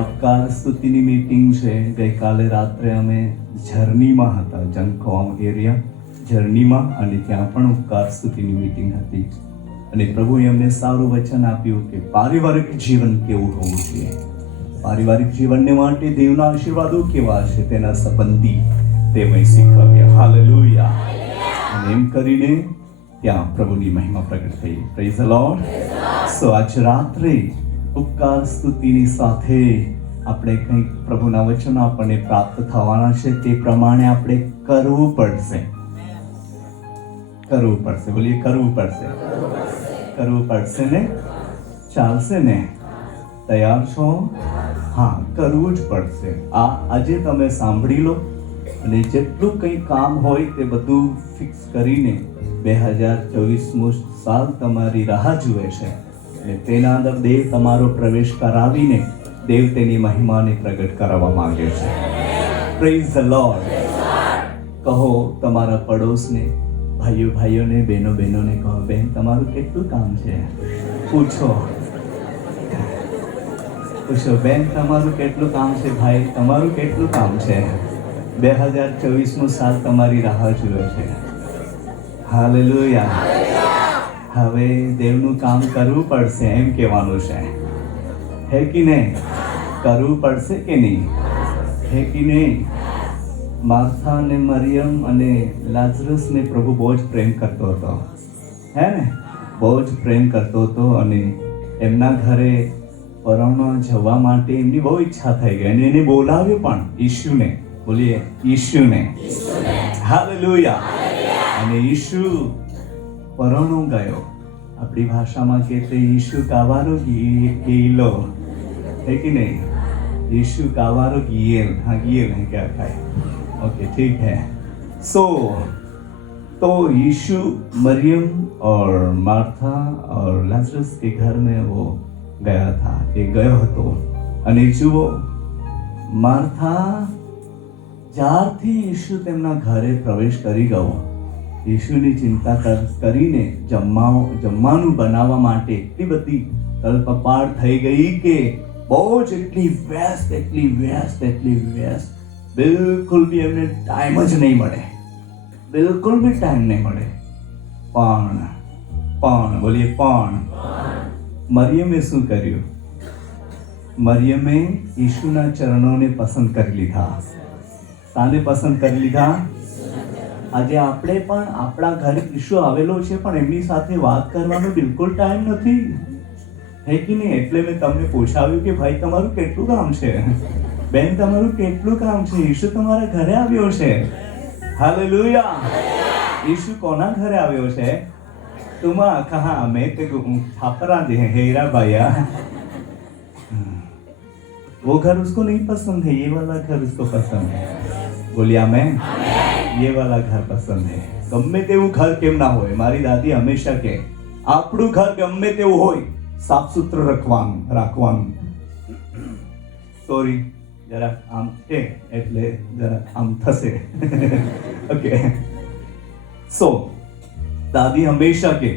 ઉપકાર સ્તુતિની મીટિંગ છે. ગઈકાલે રાત્રે અમે ઝરણીમાં હતા, જંખવામ એરિયા ઝરણીમાં, અને ત્યાં પણ ઉપકાર સ્તુતિની મીટિંગ હતી. અને પ્રભુએ અમને સારું વચન આપ્યું કે પારિવારિક જીવન કેવું હોવું જોઈએ, પારિવારિક જીવનને માટે દેવના આશીર્વાદો કેવા છે તેના સંબંધી તે મેં શીખવ્યા. હાલેલુયા. અને એમ કરીને ત્યાં પ્રભુની મહિમા પ્રગટ થઈ. Praise the lord. સો આજ રાત્રે ઉપકાર સ્તુતિની સાથે આપણે કંઈક પ્રભુના વચનો આપણને પ્રાપ્ત થવાના છે, તે પ્રમાણે આપણે કરવું પડશે. કરવું પડશે. બોલીએ, કરવું પડશે. કરવું પડશે ને? ચાલશે ને? તૈયાર છો? હા, કરવું જ પડશે. આજે તમે સાંભળી લો, અને જેટલું કંઈ કામ હોય તે બધું ફિક્સ કરીને 2024મું સાલ તમારી રાહ જુએ છે, અને તેના અંદર દેવ તમારો પ્રવેશ કરાવીને દેવ તેની મહિમાને પ્રગટ કરવા માંગે છે. Praise the lord. કહો તમારા પડોશને, ભાઈઓને, બહેનોને કહો, બેન તમારું કેટલું કામ છે? પૂછો, બેન તમારું કેટલું કામ છે? ભાઈ તમારું કેટલું કામ છે? 2024મું સાલ તમારી રાહ જુએ છે. હાલેલુયા. હવે દેવનું કામ કરવું પડશે એમ કહેવાનું છે, હે કે નહીં? કરવું પડશે કે નહીં? હે કે નહીં? માર્થા અને મરિયમ અને લાઝરસને પ્રભુ બહુ જ પ્રેમ કરતો હતો, હે ને? બહુ જ પ્રેમ કરતો હતો, અને એમના ઘરે પરણવા જવા માટે એમની બહુ ઈચ્છા થઈ ગઈ, અને એને બોલાવ્યો પણ, ઈશુને. બોલીએ, ઈશુને. હાલેલુયા. અને ઈશુ પરણો ગયો. આપણી ભાષામાં કહેતે ઈશુ કાવારો ગીલો, है कि नहीं? यीशु कावारो गियल. हाँ, गियल है क्या खाए? ओके, ठीक है. तो यीशु मरियम और मार्था और लाजरस के घर में वो गया था. એ ગયો હતો. અને જુઓ, માર્થા જ્યારથી ઈશુ તેમના ઘરે પ્રવેશ કરી ગયો, ઈશુની ચિંતા કરીને જમવાનું બનાવવા માટે એટલી બધી તલપપાડ થઈ ગઈ કે બહુ જ એટલી વ્યસ્ત, બિલકુલ બી એમને ટાઈમ જ નહીં મળે, બિલકુલ બી ટાઈમ નહીં મળે. પણ બોલીએ, પણ મરિયમે શું કર્યું? મરિયમે ઈશુના ચરણોને પસંદ કરી લીધા. શાને પસંદ કરી લીધા? આજે આપણે પણ આપણા ઘરે ઈશુ આવેલો છે, પણ એમની સાથે વાત કરવાનો બિલકુલ ટાઈમ નથી, હે કે નહીં? એટલે મેં તમને પૂછાવ્યું કે ભાઈ તમારું કેટલું કામ છે? બેન તમારું કેટલું કામ છે? ઈશુ તમારા ઘરે આવ્યો છે. હાલેલુયા. ઈશુ કોના ઘરે આવ્યો છે? तुमा कहा मैं ते छापरा दे हेरा भैया, वो घर उसको नहीं पसंद है, ये वाला घर उसको पसंद है. बोलिया मैं, ये वाला घर पसंद है. गम्मे तेवुं घर केम ना होय, मारी दादी हमेशा के આપણું ઘર ગમે તેવું હોય, સાફ સુથરું રાખવાનું. સોરી, જરા આમ છે એટલે જરા આમ થશે. ઓકે. સો દાદી હંમેશા કે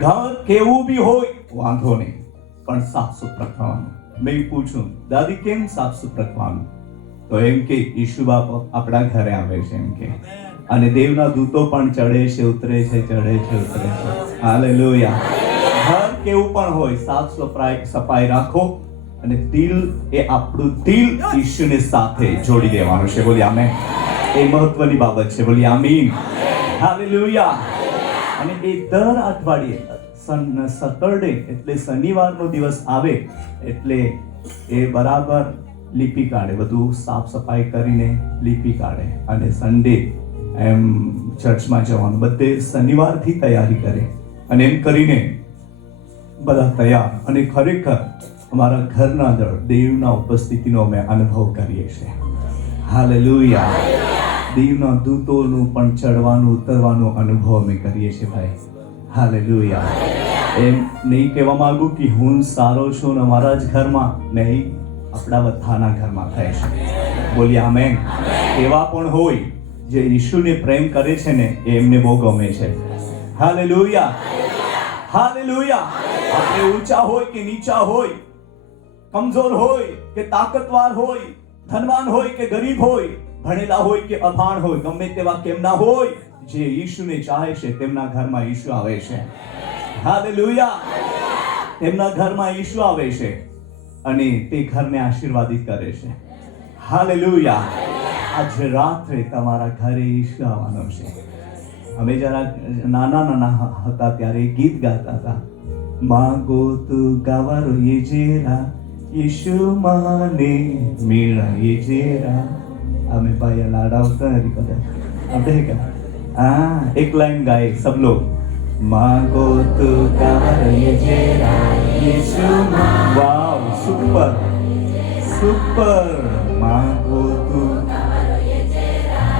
ઘર કેવું બી હોય વાંધો નહીં, પણ સાફ સુથરું રાખવાનું. મેં પૂછું, દાદી કેમ સાફ સુથરું રાખવાનું? તો એમ કે ઈશુ બાપ આપણા ઘરે આવે છે એમ કે, અને દેવના દૂતો પણ ચડે છે, ઉતરે છે, ચડે છે, ઉતરે છે. હાલેલુયા. ઘર કેવું પણ હોય, સાફ સફાઈ રાખો, અને દિલ, એ આપણું દિલ ઈશુની સાથે જોડી દેવાનું છે. બોલી આમેન. એ મહત્વની બાબત છે. બોલી આમીન. હાલેલુયા. અને એ દર અઠવાડિયે સેટરડે એટલે શનિવારનો દિવસ આવે એટલે એ બરાબર લીપી કાઢે, બધું સાફ સફાઈ કરીને લીપી કાઢે, અને સન્ડે એમ ચર્ચમાં જવાનું. બધે શનિવારથી તૈયારી કરે, અને એમ કરીને બધા તૈયાર. અને ખરેખર અમારા ઘરના અંદર દેવના ઉપસ્થિતિનો અમે અનુભવ કરીએ છીએ. હાલેલુયા. દેવના દૂતોનું પણ ચડવાનું ઉતરવાનો અનુભવ અમે કરીએ છીએ ભાઈ. હાલેલુયા. એમ નહીં કહેવા માંગુ કે હું સારો છું ને અમારા જ ઘરમાં નહીં, આપણા બધાના ઘરમાં થાય છે. બોલી આમેન. એવા પણ હોય જે ઈશુને પ્રેમ કરે છે ને, એ એમને બહુ ગમે છે. હાલેલુયા. હાલેલુયા. આપણે ઊંચા હોય કે નીચા હોય, કમજોર હોય કે તાકતવાર હોય, ધનવાન હોય કે ગરીબ હોય, ભણેલા હોય કે અભણ હોય, ગમે તેવા કેમ ના હોય, જે ઈશુને ચાહે છે તેમના ઘરમાં ઈશુ આવે છે. હાલેલુયા. તેમના ઘરમાં ઈશુ આવે છે અને તે ઘરને આશીર્વાદિત કરે છે. હાલેલુયા. આજે રાત્રે તમારા ઘરે ઈશુ આવવાનો છે. અમે જરા નાના હતા ત્યારે ગીત ગાતા હતા, માગો તું ગાવારો ये जेरा ईशु माने मेरा ये जेरा. हमें पाया लाड़ा होता है कदा अब है क्या? हाँ, एक लाइन गाए सब लोग, मागो तू गावारो ये जेरा ईशु माने. वाव, सुपर सुपर. मागो तू गावारो ये जेरा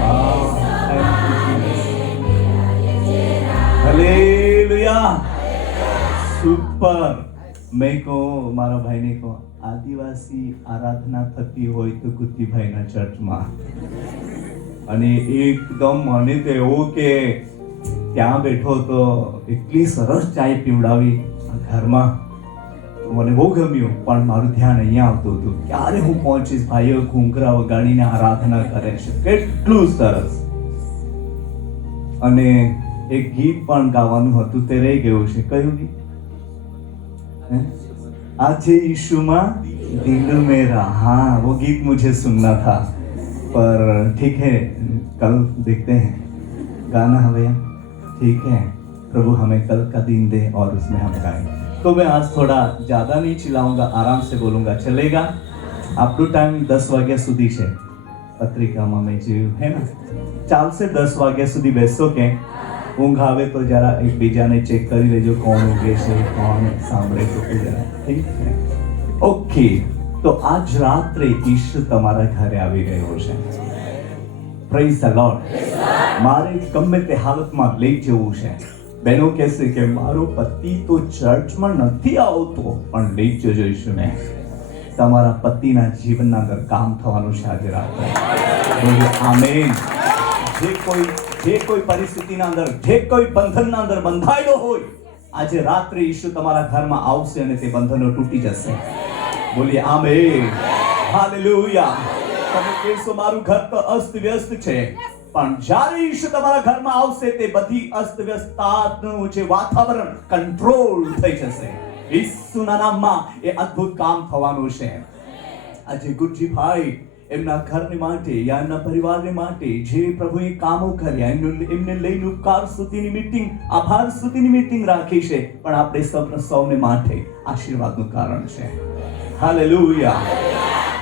हालेलुया. सुपर. मैं को मारा भाई ने को आदिवासी आराधना थती હોય તો ગુત્તીભાઈના ચર્ચમાં, અને એકદમ મને તો એવું કે ત્યાં બેઠો તો એટલી સરસ ચાય પીવડાવી ઘરમાં, મને બહુ ગમ્યું. પણ મારું ધ્યાન અહીંયા આવતું હતું, ક્યારે હું પહોંચીશ. ભાઈઓ ઘૂંઘરા વગાડીને આરાધના કરે છે, કેટલું સરસ. અને એક ગીત પણ ગાવાનું હતું, તે રહી ગયું છે. કયું ગીત? आज यीशु माँ दिल मेरा. हाँ, वो गीत मुझे सुनना था, पर ठीक है, कल देखते हैं. गाना है भैया, ठीक है. प्रभु हमें कल का दिन दे और उसमें हम गाएं. तो मैं आज थोड़ा ज़्यादा नहीं चिल्लाऊंगा, आराम से बोलूंगा, चलेगा? આપણું ટાઈમ 10 વાગ્યા સુધી છે. પત્રિકામાં મેં જોયું હે ને, ચાલશે 10 વાગ્યા સુધી બેસો કે ઊંઘ આવે તો જરા એકબીજાને ચેક કરી લેજો કોણ ઊંઘે છે, કોણ સાંભળે છે જરા. ઠીક છે? ઓકે. તો આજ રાત્રે ઈશુ તમારા ઘરે આવી રહ્યો છે. Praise the lord. મારે ગમે તે હાલતમાં લઈ જવું છે. બહેનો કહેશે કે મારો પતિ તો ચર્ચમાં નથી આવતો, પણ લઈ જજો ઈશુને. તમારા પતિના જીવનના અંદર કામ થવાનું છે આજે રાત્રે. બોલો આમેન. જે કોઈ પરિસ્થિતિના અંદર, જે કોઈ બંધનના અંદર બંધાયેલો હોય, આજે રાત્રે ઈશુ તમારા ઘરમાં આવશે અને તે બંધનો તૂટી જશે. બોલીએ આમેન. હાલેલુયા. તમે કહેશો મારું ઘર તો અસ્તવ્યસ્ત છે, પણ જ્યારે ઈશુ તમારા ઘરમાં આવશે તે બધી અસ્તવ્યસ્તતાનું જે વાતાવરણ કંટ્રોલ થઈ જશે. ઈસુના નામમાં એ અદ્ભુત કામ થવાનું છે. આજે ગુરજીભાઈ એમના ઘરની માટે, યા એમના પરિવારને માટે જે પ્રભુએ કામો કર્યા, એમને લઈને ઉપકાર સ્તુતિની મીટિંગ, આભાર સ્તુતિની મીટિંગ રાખી છે, પણ આપણે સૌને માટે આશીર્વાદનું કારણ છે. હાલેલુયા.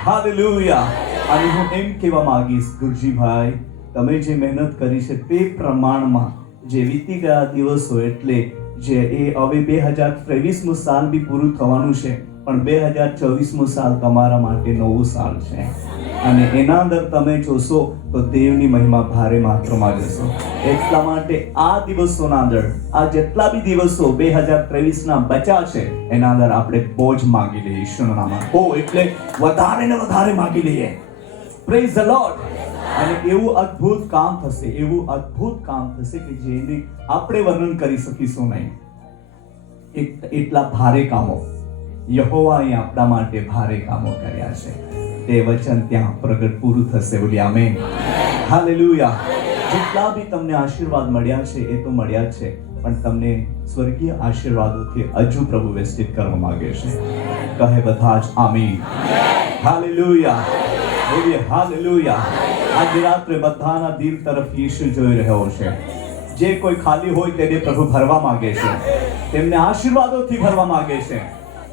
હાલેલુયા. અને હું એમ કહેવા માંગીશ, ગુરજીભાઈ તમે જે મહેનત કરી છે તે પ્રમાણમાં જે વીતી ગયા દિવસો, એટલે જે એ હવે 2023મું સાલ બી પૂરું થવાનું છે, પણ 2024મું સાલ તમારા માટે નવું સાલ છે. અને એના અંદર તમે જોશો તો દેવની મહિમા ભારે માત્રામાં જશો. એટલા માટે આ દિવસોના અંદર, આ જેટલા બી દિવસો 2023ના બચ્યા છે, એના અંદર આપણે બહુ જ માંગી લઈએ ઈશ્વરના નામમાં. બહુ એટલે વધારે ને વધારે માંગી લઈએ. Praise the lord. અને એવું અદ્ભુત કામ થશે, એવું અદ્ભુત કામ થશે કે જેને આપણે વર્ણન કરી શકીશું નહીં. એટલા ભારે કામો યહોવાએ આપણા માટે ભારે કામો કર્યા છે. તે વચન ત્યાં પ્રગટ પૂરું થશે. બોલી આમેન. હાલેલુયા. જેટલા બી તમને આશીર્વાદ મળ્યા છે એ તો મળ્યા છે, પણ તમને સ્વર્ગીય આશીર્વાદોથી હજુ પ્રભુ વિસ્તૃત કરવા માંગે છે. કહે બધા જ આમીન. હાલેલુયા. બોલીએ હાલેલુયા. આજે રાત્રે બધાના દિલ તરફ ઈશુ જોઈ રહ્યો છે. જે કોઈ ખાલી હોય તેને પ્રભુ ભરવા માંગે છે, તેમને આશીર્વાદોથી ભરવા માંગે છે,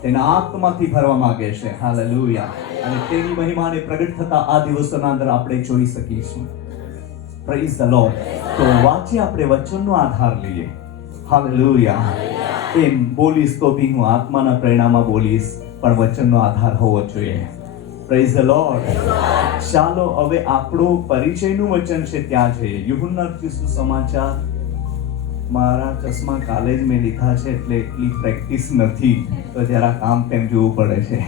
તેના આત્માથી ભરવા માંગે છે. હાલેલુયા. અને તેની મહિમાને પ્રગટ થતા આ દિવસોના અંદર આપણે જોઈ શકીશું. Praise the lord. તો વાંચી આપણે વચનનો આધાર લઈએ. હાલેલુયા. એમ બોલીશ તો બી હું આત્માના પ્રેરણામાં બોલીશ, પણ વચનનો આધાર હોવો જોઈએ. Praise the lord. ચાલો હવે આપણું પરિચયનું વચન છે ત્યાં જઈએ. યુહન્ના સુસમાચાર. મારા ચશ્મા કાલે જ મેં લીધા છે, એટલે એટલી પ્રેક્ટિસ નથી, તો જરા કામ તેમ જોવું પડે છે.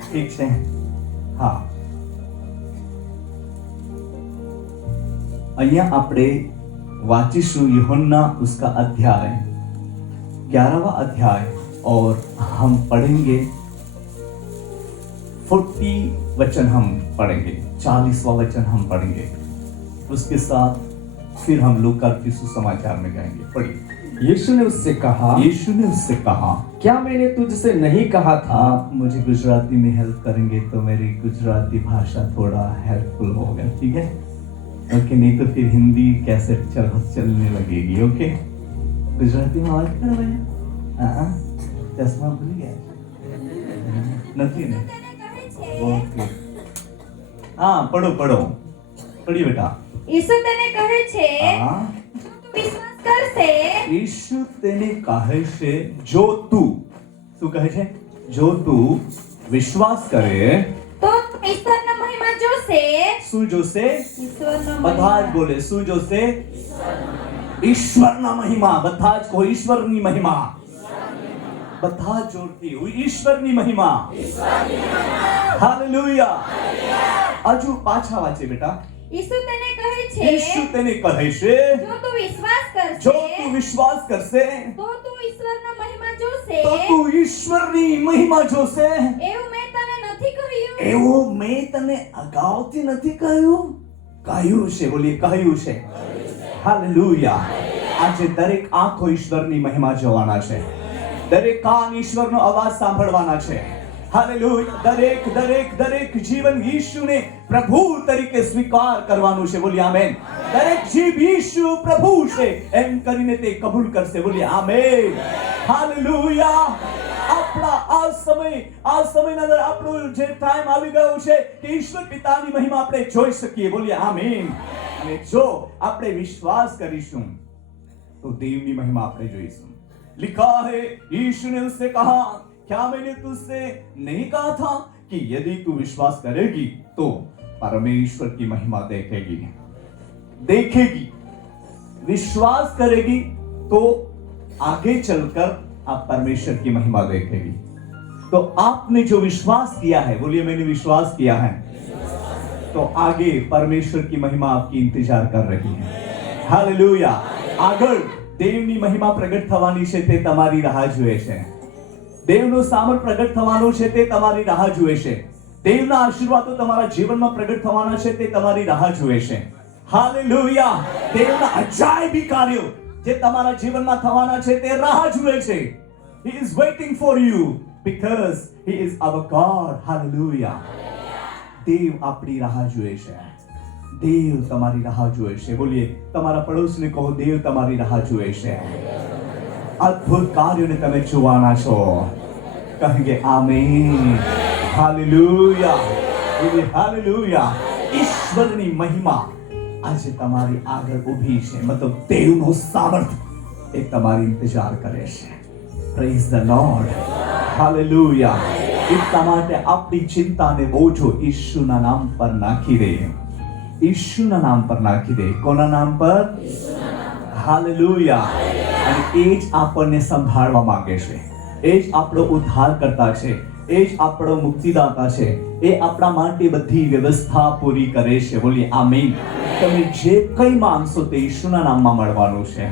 ઠીક છે? હા. અહીંયા આપણે वाचिशु यूहन्ना उसका अध्याय 11वां अध्याय और हम पढ़ेंगे 40 वचन हम पढ़ेंगे, 40वां वचन हम पढ़ेंगे, उसके साथ फिर हम लूका के सुसमाचार में जाएंगे। पढ़िए। यीशु ने उससे कहा, यीशु ने उससे कहा, क्या मैंने तुझसे नहीं कहा था? आप मुझे गुजराती में हेल्प करेंगे तो मेरी गुजराती भाषा थोड़ा हेल्पफुल होगा, ठीक है? ओके, नहीं तो फिर हिंदी कैसे चलने लगेगी। ओके, गुजराती में आवाज करो भैया। हाँ, चश्मा भूल गया નથી ને? ઓકે, હા, પઢો પઢીએ બેટા। ઈસુ તેને કહે છે, હા, જો તું વિશ્વાસ કરશે ઈશુ તેને કહે છે, જો તું, શું કહે છે? જો તું વિશ્વાસ કરે તો તું ઈશ્વરનો મહિમા જોશે। શું જોશે? ઈશ્વરનો બધા જ મહિમા। બોલે, શું જોશે? ઈશ્વરના મહિમા। બધા જ કહો, ઈશ્વરની મહિમા। બધા જ જોરથી, ઈશ્વરની મહિમા। હાલેલુયા। હજુ પાછા વાંચે બેટા। ઈસુ તેને કહે છે, ઈશુ તેને કહે છે, જો તું વિશ્વાસ જો કરશે તું વિશ્વાસ કરશે તો તું ઈશ્વરનો મહિમા જોશે। તો તું ઈશ્વરની મહિમા જોશે। એવું મેં તને નથી કહ્યું? એવું મેં તને અગાઉથી નથી કહ્યું? કહ્યું છે, બોલીએ, કહ્યું છે। હાલેલુયા। આજે દરેક આંખો ઈશ્વરની મહિમા જોવાના છે, દરેક કાન ઈશ્વરનો અવાજ સાંભળવાના છે। હાલેલુયા। દરેક દરેક દરેક જીવન ઈશુને પ્રભુ તરીકે સ્વીકાર કરવાનું છે, બોલીએ આમેન। દરેક જીવ ઈશુ પ્રભુ છે એમ કરીને તે કબૂલ કરશે, બોલીએ આમેન। હાલેલુયા। આપણા આ સમયના અંદર આપણો જે ટાઈમ આવી ગયો છે કે ઈશ્વર પિતાની મહિમા આપણે જોઈ શકીએ, બોલીએ આમીન। અને જો આપણે વિશ્વાસ કરીશું तो देव की महिमा આપણે જોઈશું। लिखा है, यीशु ने उससे कहा, क्या मैंने तुझसे नहीं कहा था कि यदि तू विश्वास करेगी तो परमेश्वर की महिमा देखेगी। विश्वास करेगी तो आगे चलकर आप परमेश्वर की महिमा देखेगी। तो आपने जो विश्वास किया है, बोलिए मैंने विश्वास किया है, तो आगे परमेश्वर की महिमा आपकी इंतजार कर रही है। हालेलुया। આગળ દેવની મહિમા પ્રગટ થવાની છે તે તમારી રાહ જુએ છે। દેવનો સામર્થ પ્રગટ થવાનો છે તે તમારી રાહ જુએ છે। દેવના આશીર્વાદો તમારા જીવનમાં પ્રગટ થવાના છે તે તમારી રાહ જુએ છે। હાલેલુયા। દેવના અજાયબી કાર્યો જે તમારા જીવનમાં થવાના છે તે રાહ જુએ છે। He is waiting for you because he is our God. Hallelujah. દેવ આપણી રાહ જુએ છે। देव तमारी राह जुए छे। बोलिए, तमारा पड़ोसने कहो, देव तमारी राह जुए छे। अद्भुत कार्योने तमे जोवाना छो। कहेंगे आमीन। हालेलुया। बोलिए हालेलुया। ईश्वरनी महिमा आज तमारी आगळ ऊभी छे, मतलब देवनो सामर्थ ए तमारी इंतजार करे छे। Praise the Lord. हालेलुया। એટલા માટે આપણી ચિંતાને બોજો ઈશુના નામ પર નાખી દે। ઈશુના નામ પર નાખી દે। કોના નામ પર? હાલેલુયા। અને એ જ આપણને સંભાળવા માંગે છે, એ જ આપણો ઉદ્ધારકર્તા છે, એ જ આપણો મુક્તિદાતા છે। એ આપણા માટે બધી વ્યવસ્થા પૂરી કરે છે, બોલીએ આમીન। તમે જે કંઈ માંગશો તે ઈશુના નામમાં મળવાનું છે।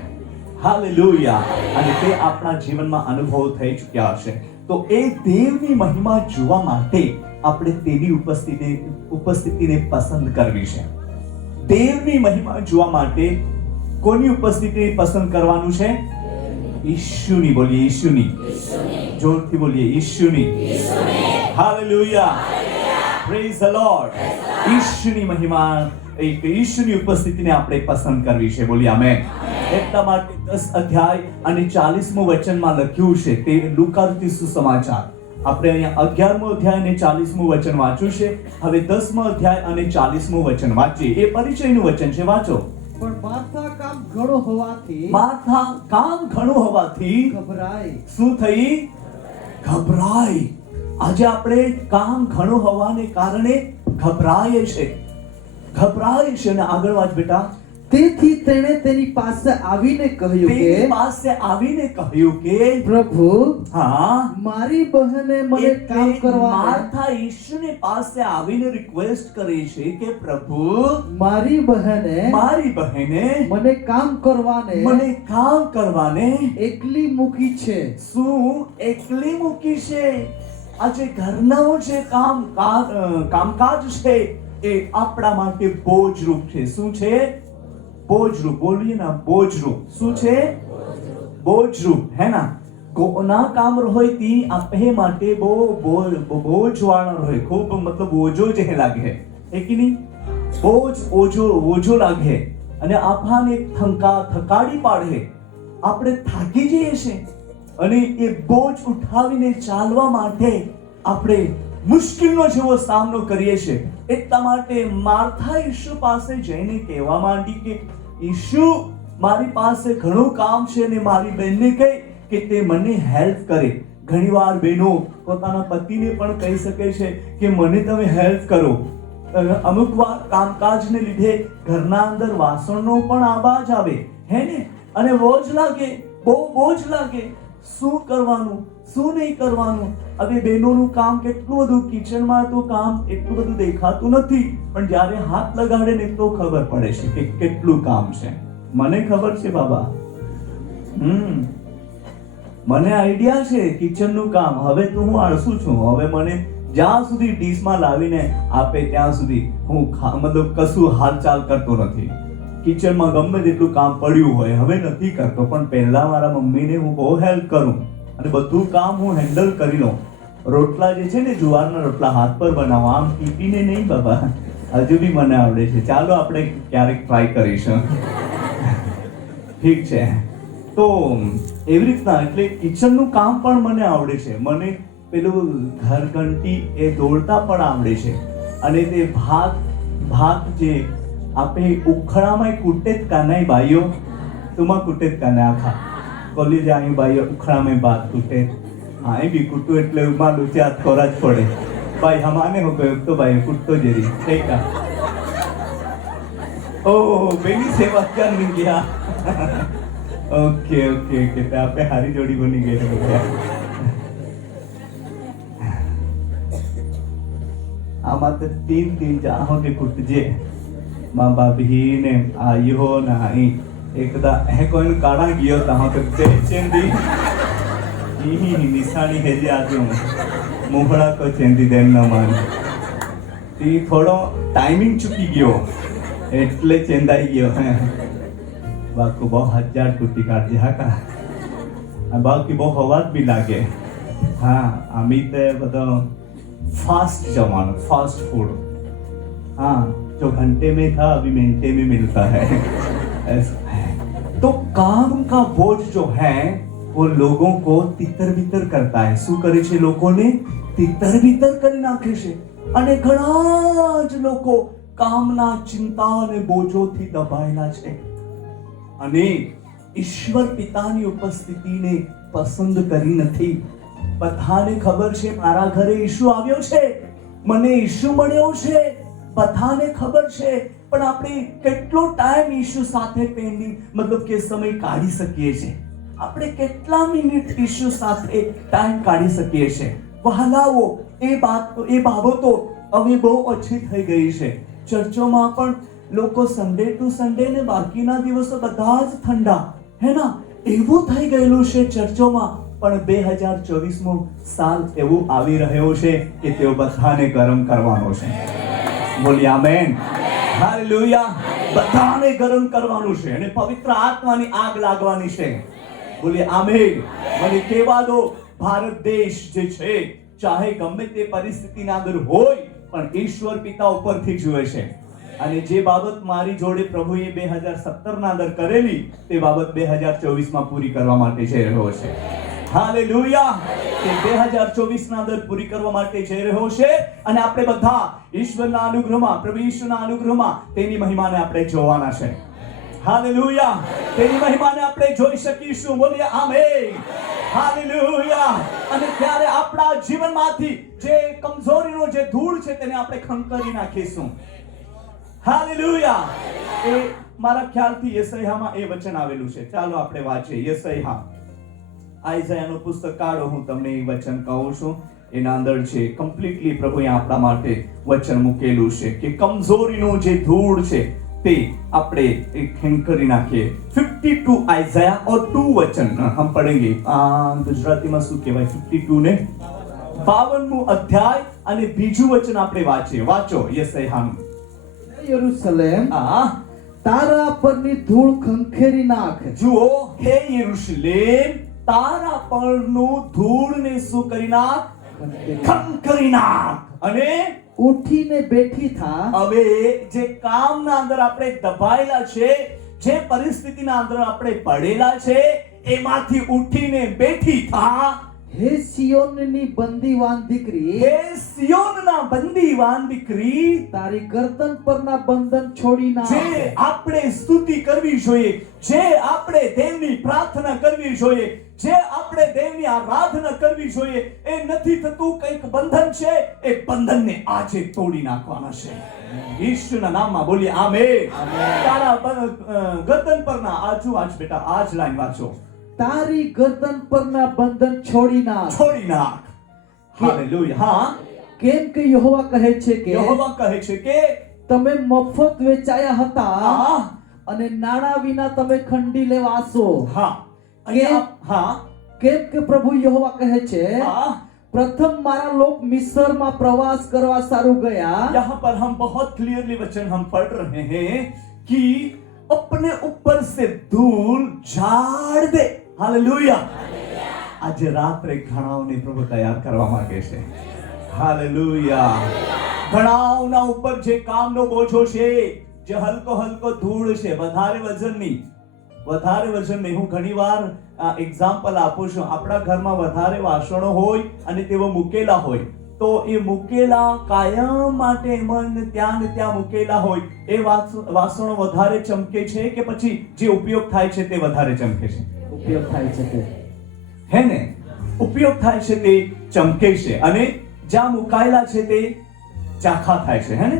હાલેલુયા। અને તે આપણા જીવનમાં અનુભવ થઈ ચૂક્યા હશે। તો એ દેવની મહિમા જોવા માટે આપણે તેની ઉપસ્થિતિને પસંદ કરવી છે। દેવની મહિમા જોવા માટે કોની ઉપસ્થિતિને પસંદ કરવાનું છે? ઈશુની। બોલીએ ઈશુની। જોરથી બોલીએ ઈશુની। હાલેલુયા। Praise the lord. ઈશુની મહિમા, એક ઈશુની ઉપસ્થિતિને આપણે પસંદ કરવી છે, બોલીએ આમેન। એટલા માટે 10 અધ્યાય અને 40મું વચનમાં લખ્યું છે તે લુકાનું સુસમાચાર। આપણે અહીંયા 11મો અધ્યાય અને 40મું વચન વાંચ્યું છે। હવે 10મો અધ્યાય અને 40મું વચન વાંચીએ। એ પરિચયનું વચન છે, વાંચો। પણ માર્થા કામ ઘણો હોવાથી માર્થા કામ ઘણું હોવાથી ગભરાઈ। શું થઈ? ગભરાઈ। આજે આપણે કામ ઘણું હોવાને કારણે ગભરાઈએ છે। અને આગળ વાંચ બેટા। તેથી તેણે તેની પાસે આવીને કહ્યું તેની કે પાસે આવીને કહ્યું કે પ્રભુ, હા, મારી બહેને મને કામ કરવા માર્થા ઈશુને પાસે આવીને રિક્વેસ્ટ કરે છે કે પ્રભુ, મારી બહેને મને કામ કરવાને એકલી મૂકી છે। શું એકલી મૂકી છે? આ જે ઘરનો જે કામકાજ છે એ આપણા માટે બોજરૂપ છે. શું છે? બોજરૂપ. બોલીએ ના, બોજરૂપ. શું છે? બોજરૂપ. હે ના? કોના કામ હોય તી આપે માટે બોજવાળો રહે. ખૂબ મતલબ ઓજો જે લાગે હે કે નહીં? ઓજો લાગે અને આપણને થકાડી પાડે. આપણે થાકી જઈએ છે અને એ બોજ ઉઠાવીને ચાલવા માટે આપણે મુશ્કેલીનો જેવો સામનો કરીએ છીએ. એટલા માટે માર્થા ઈશુ પાસે જઈને કહેવા માંડી કે ઈશુ, મારી પાસે ઘણું કામ છે અને મારી બહેનને કહે કે તે મને હેલ્પ કરે. ઘણીવાર બહેનો પોતાના પતિને પણ કહી શકે છે કે મને તમે હેલ્પ કરો. અમુક વાર કામકાજને લીધે ઘરના અંદર વાસણનો પણ અવાજ આવે હે ને, અને બોજ લાગે, બહુ બોજ લાગે. શું કરવાનું, શું નહીં કરવાનું. હવે બહેનોનું કામ કેટલું બધું, કિચનમાં તો કામ એટલું બધું દેખાતું નથી, પણ જ્યારે હાથ લગાડે ને તો ખબર પડે છે કે કેટલું કામ છે. મને ખબર છે બાબા, મને આઈડિયા છે કિચનનું કામ. હવે તો હું આળસુ છું. હવે મને જ્યાં સુધી ડીશમાં લાવીને આપે ત્યાં સુધી હું મતલબ કશું હાલચાલ કરતો નથી. કિચનમાં ગમે તેટલું કામ પડ્યું હોય હવે નથી કરતો, પણ પહેલા મારા મમ્મીને હું બહુ હેલ્પ કરું અને બધું કામ હું હેન્ડલ કરી લઉં. રોટલા જે છે ને, જુવારના રોટલા હાથ પર બનાવવા, આમ ટીપીને નહીં બાબા, હજુ બી મને આવડે છે. ચાલો આપણે ક્યારેક ટ્રાય કરીશું. ઠીક છે. તો એવી રીતના એટલે કિચનનું કામ પણ મને આવડે છે. મને પેલું ઘરઘંટી એ દોડતા પણ આવડે છે. અને તે ભાત જે આપણે ઉખડામાં કૂટે જ કાનાઈ બાઈઓ, તુમાં કૂટે જ કાને આખા કોલેજ આવી બાઈઓ ઉખડામાં ભાત કૂટે. હા, એ બી કૂટું એટલે ઉમાં લૂચે હાથ ખોરા જ પડે. ભાઈ હમાને હો ગયો તો ભાઈ કૂટતો જેરી ઠીક. ઓહ, બેની સેવા કરી ગયા. ઓકે ઓકે ઓકે, તો આપણે હારી જોડી બની ગઈ. આમાં તો तीन जाहो के कुटजे माँ बाबी ने आयो नहीं एकदा है कोई काढ़ा गियो तहाँ तक चेंदी ही निशानी है जे आते हूँ मुहड़ा को चेंदी देन न मान ती थोड़ो टाइमिंग चुकी गयो એટલે ચેન્દાઈ ગયો. બાકી બહુ 1000 કુટી કાઢી હા કા. બાકી બહુ અવાજ બી લાગે. હા, આમી તે બધો फास्ट जमाना, फास्ट फूड. हाँ, जो घंटे में था अभी मिनटे में मिलता है. ऐसा है. तो काम का बोझ जो है वो लोगों को तितर बितर करता है. શું કરે છે? લોકોને તિતર બિતર કરી નાખે છે. અને ઘણા જ લોકો કામના ચિંતા અને બોજોથી દબાયેલા છે અને ઈશ્વર પિતાની ઉપસ્થિતિને પસંદ કરી નથી. બધાને ખબર છે મારા ઘરે ઈશુ આવ્યો છે, મને ઈશુ મળ્યો છે, બધાને ખબર છે, પણ આપણે કેટલો ટાઈમ ઈશુ સાથે પેન્ડિંગ મતલબ કે સમય કાઢી શકીએ છીએ? આપણે કેટલા મિનિટ ઈશુ સાથે ટાઈમ કાઢી શકીએ છીએ? વહાલાઓ, એ બાબતો હવે બહુ ઓછી થઈ ગઈ છે. ચર્ચોમાં પણ લોકો સન્ડે ટુ સન્ડે ને બાકીના દિવસો બધા જ ઠંડા હે ના, એવું થઈ ગયેલું છે ચર્ચોમાં. પણ 2024મો સાલ એવું આવી રહ્યો છે કે તેઓ બધાને ગરમ કરવાનો છે. બોલી આમેન, હાલેલુયા. બધાને ગરમ કરવાનું છે અને પવિત્ર આત્માની આગ લાગવાની છે. બોલી આમેન. મને કહેવા દો, ભારત દેશ જે છે ચાહે ગમે તે પરિસ્થિતિના અંદર હોય પણ ઈશ્વર પિતા ઉપરથી જુએ છે. અને જે બાબત મારી જોડે પ્રભુએ 2017ના અંદર કરેલી તે બાબત 2024માં પૂરી કરવા માટે જઈ રહ્યો છે. હાલેલુયા. તે 2024ના અંદર પૂરી કરવા માટે જઈ રહ્યો છે અને આપણે બધા ઈશ્વરના અનુગ્રહમાં, પ્રભુ ઈશુના અનુગ્રહમાં તેની મહિમાને આપણે જોવાના છે. હાલેલુયા. તેની મહિમાને આપણે જોઈ શકીશું. બોલીએ આમેન. હાલેલુયા. અને ત્યારે આપણા જીવનમાંથી જે કમજોરીનો જે ધૂળ છે તેને આપણે ખંખરી નાખીશું. હાલેલુયા. એ મારા ખ્યાલથી યશાયામાં એ વચન આવેલું છે. ચાલો આપણે વાંચીએ. યશાયા, આઈઝાયાનું પુસ્તક કાઢો, હું તમને એ વચન કહું છું. એના અંદર છે કમ્પ્લીટલી પ્રભુએ આપણા માટે વચન મૂકેલું છે કે કમજોરીનો જે ધૂળ છે તે આપણે એક ખેંકરી નાખીએ. 52 आइज़ाया और 2 वचन हम पढ़ेंगे. ગુજરાતીમાં શું કહેવાય 52 ને? 52મું અધ્યાય અને બીજું વચન આપણે વાંચીએ. વાંચો યશાયાનું. યરૂશલેમ આ તારા પરની ધૂળ ખંખેરી નાખ. જુઓ, હે યરૂશલેમ, તારા પરનું ધૂળને શું કરી નાખ? ખંખરી નાખ. અને ઉઠીને બેઠી થા. હવે જે કામના અંદર આપણે દબાયેલા છે, જે પરિસ્થિતિના અંદર આપણે પડેલા છે, એમાંથી ઉઠીને બેઠી થા. હે સિયોનની બંદીવાન દીકરી, હે સિયોનના બંદીવાન દીકરી, તારી ગરદન પરના બંધન છોડી નાખ. જે આપણે સ્તુતિ કરવી જોઈએ, જે આપણે દેવની પ્રાર્થના કરવી જોઈએ, જે આપણે દેવની આરાધના કરવી જોઈએ, એ નથી થતું. કંઈક બંધન છે, એ બંધનને આજે તોડી નાખવાના છે. ઈશ્વરના નામમાં બોલીએ આમેન. તારા ગરદન પરના આજુ આજ બેટા આજ લાઈન વાંચો. તારી ગરદન પરના બંધન છોડી નાખ. છોડી નાખ. હાલેલુયા. હા, કેમ કે યહોવા કહે છે કે યહોવા કહે છે કે તમે મફત વેચાયા હતા હા, અને નાણાં વિના તમે ખંડી લેવાશો. હા, અહીંયા હા, કેમ કે પ્રભુ યહોવા કહે છે હા. प्रथम मारा लोग मिस्र में प्रवास करवा सारू गया. यहाँ पर हम बहुत क्लियरली वचन हम पढ़ रहे हैं कि अपने ऊपर से धूल झाड़ दे. हालेलुया. आज रात्रे घणाओने प्रभु तैयार करवा માંગે છે. હાલેલુયા. ઘણાઓના ઉપર જે કામનો બોજો છે, જે હલકો હલકો ધૂળ છે, વધારે વજન નહીં. હું ઘણીવાર એક્ઝામ્પલ આપું છું. આપણા ઘરમાં વધારે વાસણો હોય અને તેઓ મૂકેલા હોય, તો એ મૂકેલા કાયમ માટે એમને ત્યાં ને ત્યાં મૂકેલા હોય, એ વાસણો વધારે ચમકે છે કે પછી જે ઉપયોગ થાય છે તે વધારે ચમકે છે? ઉપયોગ થાય છે તે. હે ને? ઉપયોગ થાય છે તે ચમકે છે, અને જ્યાં મુકાયેલા છે તે ઝાંખા થાય છે. હે ને?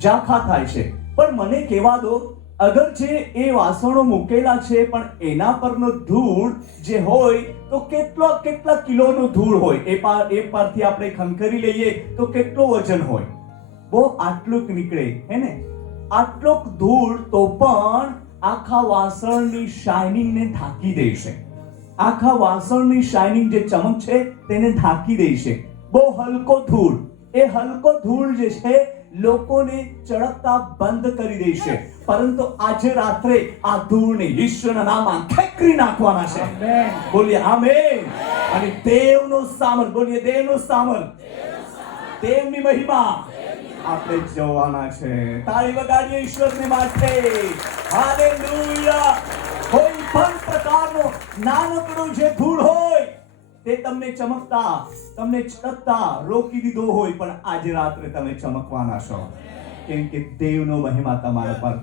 ઝાંખા થાય છે. પણ મને કહેવા દો, અગર જે એ વાસણો મૂકેલા છે પણ એના પરનો ધૂળ જે હોય, તો કેટલા કિલોનો ધૂળ હોય, એ પરથી આપણે ખંખરી લઈએ તો કેટલો વજન હોય? બહુ આટલું નીકળે. હે ને? આટલું ધૂળ તો પણ આખા વાસણની શાઇનિંગને ઢાંકી દેશે. આખા વાસણની શાઇનિંગ જે ચમક છે તેને ઢાંકી દેશે. બહુ હલકો ધૂળ. એ હલકો ધૂળ જે છે લોકોને ચળકતા બંધ કરી દેશે. પરંતુ આજે રાત્રે આ ધૂળને ઈશ્વરના નામમાં ખેંચી નાખવાના છે. આમેન. બોલીએ આમેન. અને દેવનો સામર્થ, બોલીએ દેવનો સામર્થ, દેવની મહિમા આપણે જોવાના છે. તાળી વગાડીએ ઈશ્વરને માટે. હાલેલુયા. કોઈ પણ પ્રકારનો નાનકડો જે ધૂળ હોય તે તમને ચમકતા, તમને ચળકતા રોકી દીધો હોય, પણ આજે રાત્રે તમે ચમકવાના છો. કેમ કે દેવનો મહિમા તમારા પર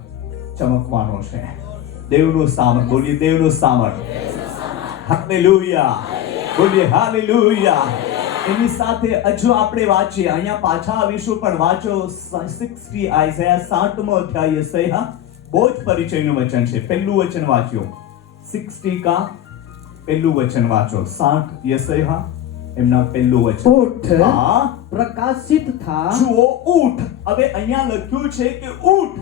ચમકવાનો છે. દેવનો સામર્થ, બોલીએ દેવનો સામર્થ. હાલેલુયા. બોલીએ હાલેલુયા. એની સાથે હજુ આપણે વાંચીએ, અહીંયા પાછા આવીશું, પણ વાંચો 60 આઈઝાયા 60મો અધ્યાય યશાયા. બહુ જ પરિચયનું વચન છે. પહેલું વચન વાંચ્યો 60 કા પહેલું વચન વાંચો. 60 યશાયા એમના પહેલું વચન. ઉઠ, હા, પ્રકાશિત થા. જુઓ, ઉઠ. હવે અહીંયા લખ્યું છે કે ઉઠ.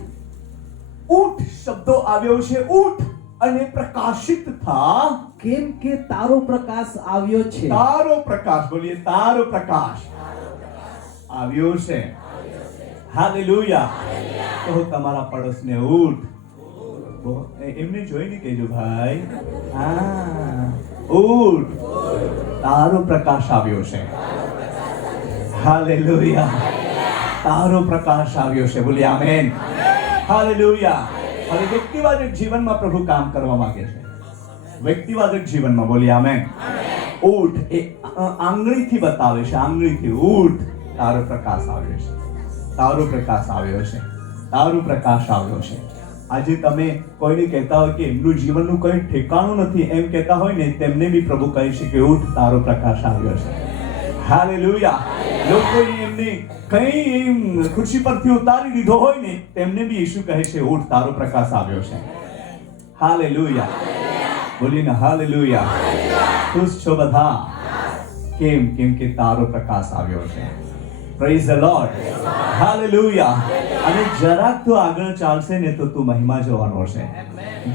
ઉઠ શબ્દો આવ્યો છે, ઉઠ અને પ્રકાશિત થા. કેમ કે તારો પ્રકાશ આવ્યો છે. તારો પ્રકાશ, બોલીએ તારો પ્રકાશ આવ્યો છે. હાલેલુયા. તો તમારા પડોશને ઉઠ, એમને જોઈને કહેજો, ભાઈ હા ઉઠ, તારો પ્રકાશ આવ્યો છે. હાલેલુયા. તારો પ્રકાશ આવ્યો છે. બોલીએ આમેન. હાલેલુયા. હવે વ્યક્તિવાદક જીવનમાં પ્રભુ કામ કરવા માંગે છે. વ્યક્તિવાદક જીવનમાં બોલીએ આમેન. ઉઠ એ આંગળીથી બતાવે છે, આંગળીથી ઉઠ, તારો પ્રકાશ આવ્યો છે. તારો પ્રકાશ આવ્યો છે. તારો પ્રકાશ આવ્યો છે. આજે તમે કોઈને કહેતા હોય કે એમનું જીવનનું કોઈ ઠેકાણું નથી, એમ કહેતા હોય ને, તેમને બી પ્રભુ કહે છે કે ઉઠ, તારો પ્રકાશ આવ્યો છે. હાલેલુયા. લોકોએ એમને કઈ ખુરશી પરથી ઉતારી દીધો હોય ને, તેમને બી ઈસુ કહે છે ઉઠ, તારો પ્રકાશ આવ્યો છે. હાલેલુયા. બોલીને હાલેલુયા. ખુશ છો બધા? કેમ? કેમ કે તારો પ્રકાશ આવ્યો છે. Praise the lord. હાલેલુયા. અને જરાક તું આગળ ચાલશે ને તો તું મહિમા જોવાનો છે.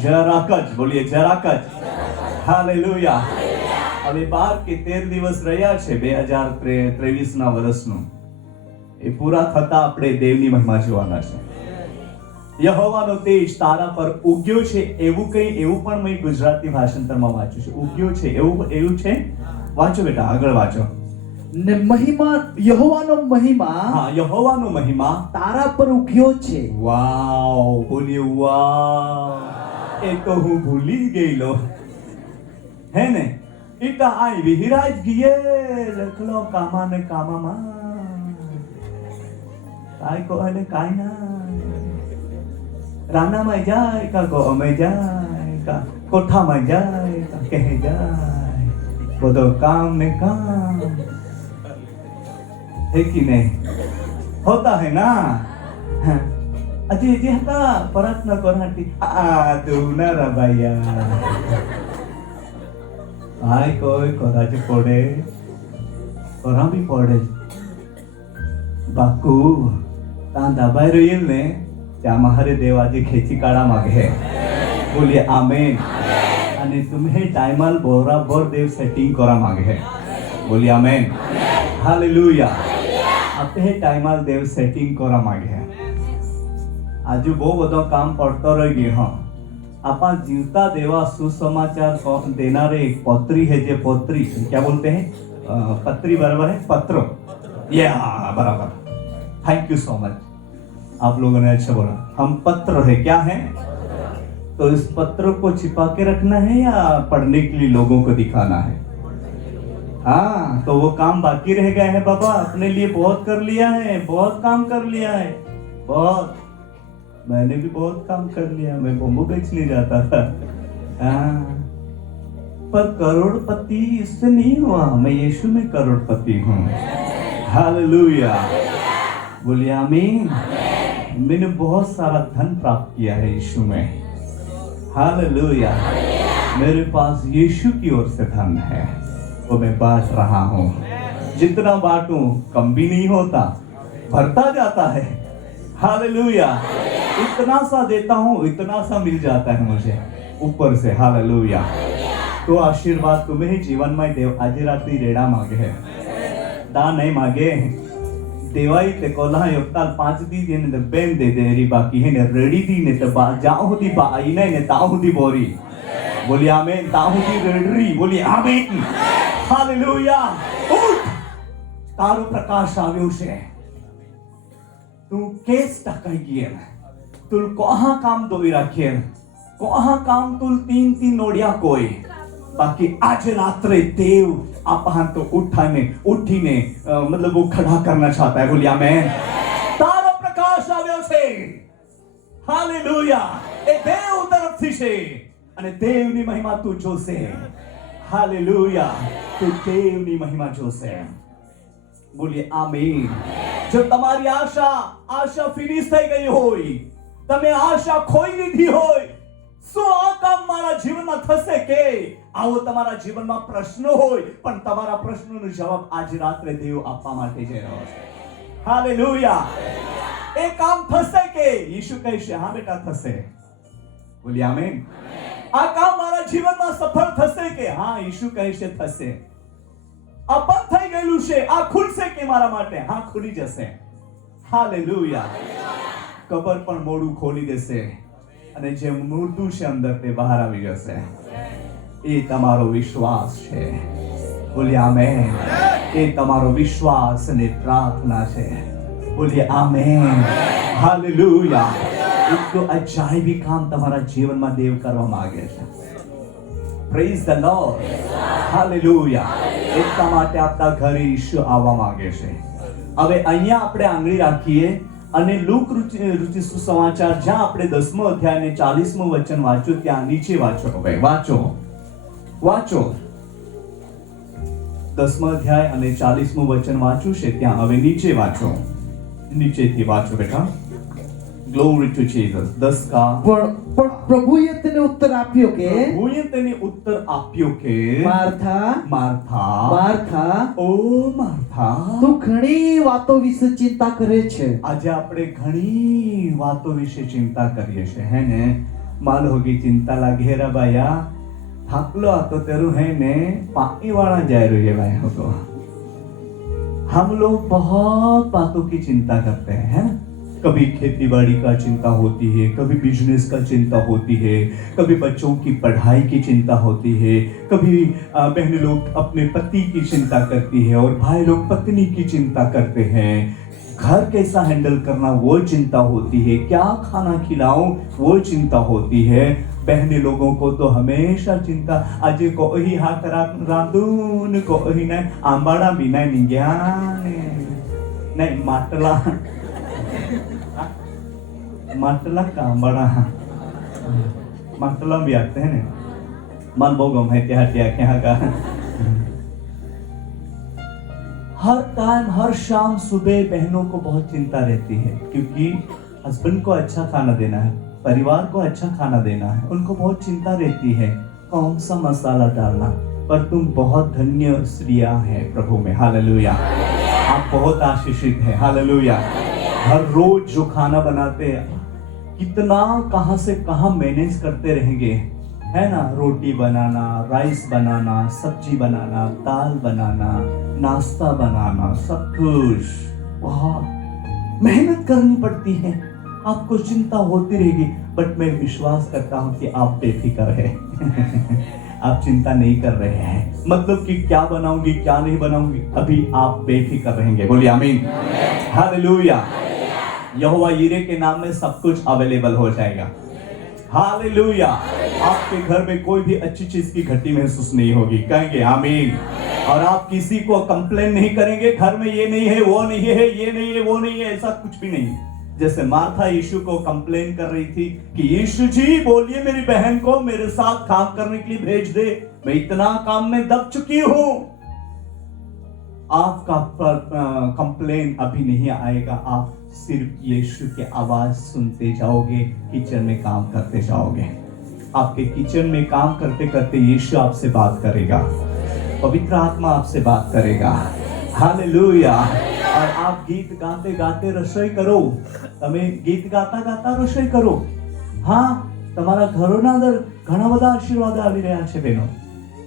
જરાક જ, બોલીએ જરાક જ. હાલેલુયા. હવે 12 કે 13 દિવસ રહ્યા છે 2023 ના વર્ષનું. એ પૂરા થતા આપણે દેવની મહિમા જોવાના છે. યહોવાનો તેજ તારા પર ઉગ્યો છે, એવું પણ મેં ગુજરાતી ભાષાંતરમાં વાંચ્યું છે. ઉગ્યો છે એવું છે. વાંચો બેટા, આગળ વાંચો. ને મહિમા, યહોવાનો મહિમા, હા, યહોવાનો મહિમા તારા પર ઉગ્યો છે. વાવ, બોલીએ વાવ. એ તો હું ભૂલી જ ગયેલો હે ને. એ તો આઈ વિહિરાજ ગયે લખલો કામાને કામામાં કાય કો અને કાય ના રાનામાં જાય કા ગોમાં જાય કા કોઠામાં જાય કા કહે જાય બધો કામ ને કામ है कि नहीं होता है ना. अजय હતા પ્રયત્ન કરતી તું ના રબાયા આય કોઈ કરાજ પડે કરા બી પડે બાકુ તાં દબાઈ રહ્યું ને ત્યાં મારે દેવ આજે ખેંચી કાઢા માગે. બોલીએ આમેન. અને तुम्हें टाइमल बराबर देव सेटिंग करा मागे. बोलिए आमेन. हालेलुया. આપણે ટાઈમલ દેવ સેટિંગ કરવા માંગે. આજુ બહુ બધો કામ પડતો રહી ગયો. હા, આપા જીવતા દેવા सुसमाचार देनारे एक पत्री है. जे पत्री क्या बोलते हैं? पत्री बराबर है पत्र. या बराबर. थैंक यू सो मच, आप लोगों ने अच्छा बोला. हम पत्र है. क्या है? तो इस पत्र को छिपा के रखना है या पढ़ने के लिए लोगों को दिखाना है? हाँ, तो वो काम बाकी रह गया है बाबा. अपने लिए बहुत कर लिया है, बहुत काम कर लिया है, बहुत. मैंने भी बहुत काम कर लिया. मैं बम्बू बेचने जाता था. हाँ, पर करोड़पति इससे नहीं हुआ. मैं यीशु में करोड़पति हूँ. हालेलुया. बोलिए आमीन. मैंने बहुत सारा धन प्राप्त किया है यीशु में. हालेलुया. मेरे पास यीशु की ओर से धन है, वो मैं बांट रहा हूँ. जितना बांटूं कम भी नहीं होता, भरता जाता है. हालेलुया. इतना सा देता हूँ, इतना सा मिल जाता है मुझे ऊपर से. हालेलुया. तो आशीर्वाद तुम्हें जीवन में देव आज रात्रि रेड़ा मागे. दान नहीं मागे. देवाई ते कोल्हा योक्ताल 5 दी ने बेन दे देरी बाकी है ने रेडी दी ने तो जाओ होती बाई नहीं ने ताऊ होती बोरी. बोलिए आमीन. ताऊ होती रेडी. बोलिए आमीन. हालेलुया. उठ, તારો પ્રકાશ આવ્યો છે. તું કેસ ટકાઈ ગયેલ. તું કોહા કામ દોઈ રાખેલ. કોહા કામ તું 3 નોડિયા કોઈ. બાકી આજે રાત્રે દેવ આપા તો ઉઠીને मतलब वो खड़ा करना चाहता है. बोलिए आमेन. તારો પ્રકાશ આવ્યો છે. હાલેલુયા. એ દેવ તરફથી છે અને દેવની મહિમા તું જોશે. હાલેલુયા. તું દેવની મહિમા જોશે. બોલીએ આમીન. જો તમારી આશા ફિનિશ થઈ ગઈ હોય, તમે આશા ખોઈ લીધી હોય, શું આ કામ મારા જીવનમાં થશે કે આવો તમારા જીવનમાં પ્રશ્નો હોય, પણ તમારા પ્રશ્નોનો જવાબ આજ રાત્રે દેવ આપવા માટે જઈ રહ્યો છે. હાલેલુયા. એ કામ થશે કે? યીશુ કહેશે હા બેટા થશે. બોલીએ આમીન. આ કામ મારા જીવનમાં સફળ થશે કે? હા, યીશુ કહેશે થશે. આ બંધ થઈ ગયેલું છે, આ ખુલશે કે મારા માટે? હા, ખુલી જશે. હાલેલુયા. કબર પણ મોઢું ખોલી દેશે અને જે મૃત્યુ છે અંદર તે બહાર આવી જશે. એ તમારો વિશ્વાસ છે. બોલીએ આમેન. એ તમારો વિશ્વાસ અને પ્રાર્થના છે. બોલીએ આમેન. હાલેલુયા. એક તો અજાયબી કામ તમારા જીવનમાં દેવ કરવા માંગે છે. Praise the lord. હાલેલુયા. એટલા માટે આપણા ઘરે ઈશ્વર આવવા માંગે છે. હવે અહીંયા આપણે આંગળી રાખીએ અને લૂક રુચિ સુસમાચાર જ્યાં આપણે 10મો અધ્યાય અને 40મું વચન વાંચો ત્યાં નીચે વાંચો. ભાઈ વાંચો 10મો અધ્યાય અને 40મું વચન વાંચ્યું છે ત્યાં હવે નીચે વાંચો. નીચેથી વાંચો બેટા. Glory to Jesus. 10 का પણ પ્રભુએ તેને ઉત્તર આપ્યો કે પ્રભુએ તેને ઉત્તર આપ્યો કે માર્થા માર્થા માર્થા ઓ માર્થા તું ઘણી વાતો વિશે ચિંતા કરે છે. આજે આપણે ઘણી વાતો વિશે ચિંતા કરીએ છીએ હે ને. માલ હોગી ચિંતા લાગે રા બાયા થાકલો હતો तेरू है ने पानी वाला जा रही है भाई को हम लोग बहुत बातों की चिंता करते हैं है? कभी खेती बाड़ी का चिंता होती है, कभी बिजनेस का चिंता होती है, कभी बच्चों की पढ़ाई की चिंता होती है, कभी बहनें लोग अपने पति की चिंता करती है और भाई लोग पत्नी की चिंता करते हैं। घर कैसा हैंडल करना वो चिंता होती है, क्या खाना खिलाऊं वो चिंता होती है। बहने लोगों को तो हमेशा चिंता, आज को ही हाथ रांधून को ही नहीं आंबाड़ा बिना नहीं माटला माटला का आंबाड़ा माटला भी आते हैं ना मन बोगम है क्या का हर टाइम हर शाम सुबह बहनों को बहुत चिंता रहती है, क्योंकि हस्बैंड को अच्छा खाना देना है, परिवार को अच्छा खाना देना है, उनको बहुत चिंता रहती है कौन सा मसाला डालना। पर तुम बहुत धन्य स्त्रियां हैं प्रभु में, हालेलुया। आप बहुत आशीषित हैं, हालेलुया। हर रोज जो खाना बनाते हैं कितना कहां से कहां मैनेज करते रहेंगे, है ना। रोटी बनाना, राइस बनाना, सब्जी बनाना, दाल बनाना, नाश्ता बनाना, सब कुछ बहुत मेहनत करनी पड़ती है। आपको चिंता होती रहेगी, बट मैं विश्वास करता हूं कि आप बेफिक्र है आप चिंता नहीं कर रहे हैं, मतलब कि क्या बनाऊंगी क्या नहीं बनाऊंगी, अभी आप बेफिक्र रहेंगे। बोलिए आमीन, हालेलुया। यहोवा यीरे के नाम में सब कुछ अवेलेबल हो जाएगा, हालेलुया। आपके घर में कोई भी अच्छी चीज की घटी महसूस नहीं होगी, कहेंगे आमीन। और आप किसी को कंप्लेन नहीं करेंगे, घर में ये नहीं है वो नहीं है, ये नहीं है वो नहीं है, ऐसा कुछ भी नहीं। जैसे मार्था यीशु को कंप्लेन कर रही थी कि यीशु जी बोलिए मेरी बहन को मेरे साथ काम करने के लिए भेज दे, मैं इतना काम में दब चुकी हूं। आपका कंप्लेन अभी नहीं आएगा, आप सिर्फ यीशु की आवाज सुनते जाओगे, किचन में काम करते जाओगे। आपके किचन में काम करते करते यीशु आपसे बात करेगा, पवित्र आत्मा आपसे बात करेगा, हालेलुया। और आप गीत गाते गाते रसोई करो, તમે ગીત ગાતા ગાતા રસોઈ કરો। હા, તમારા ઘરોના અંદર ઘણા બધા આશીર્વાદો આવી રહ્યા છે બહેનો,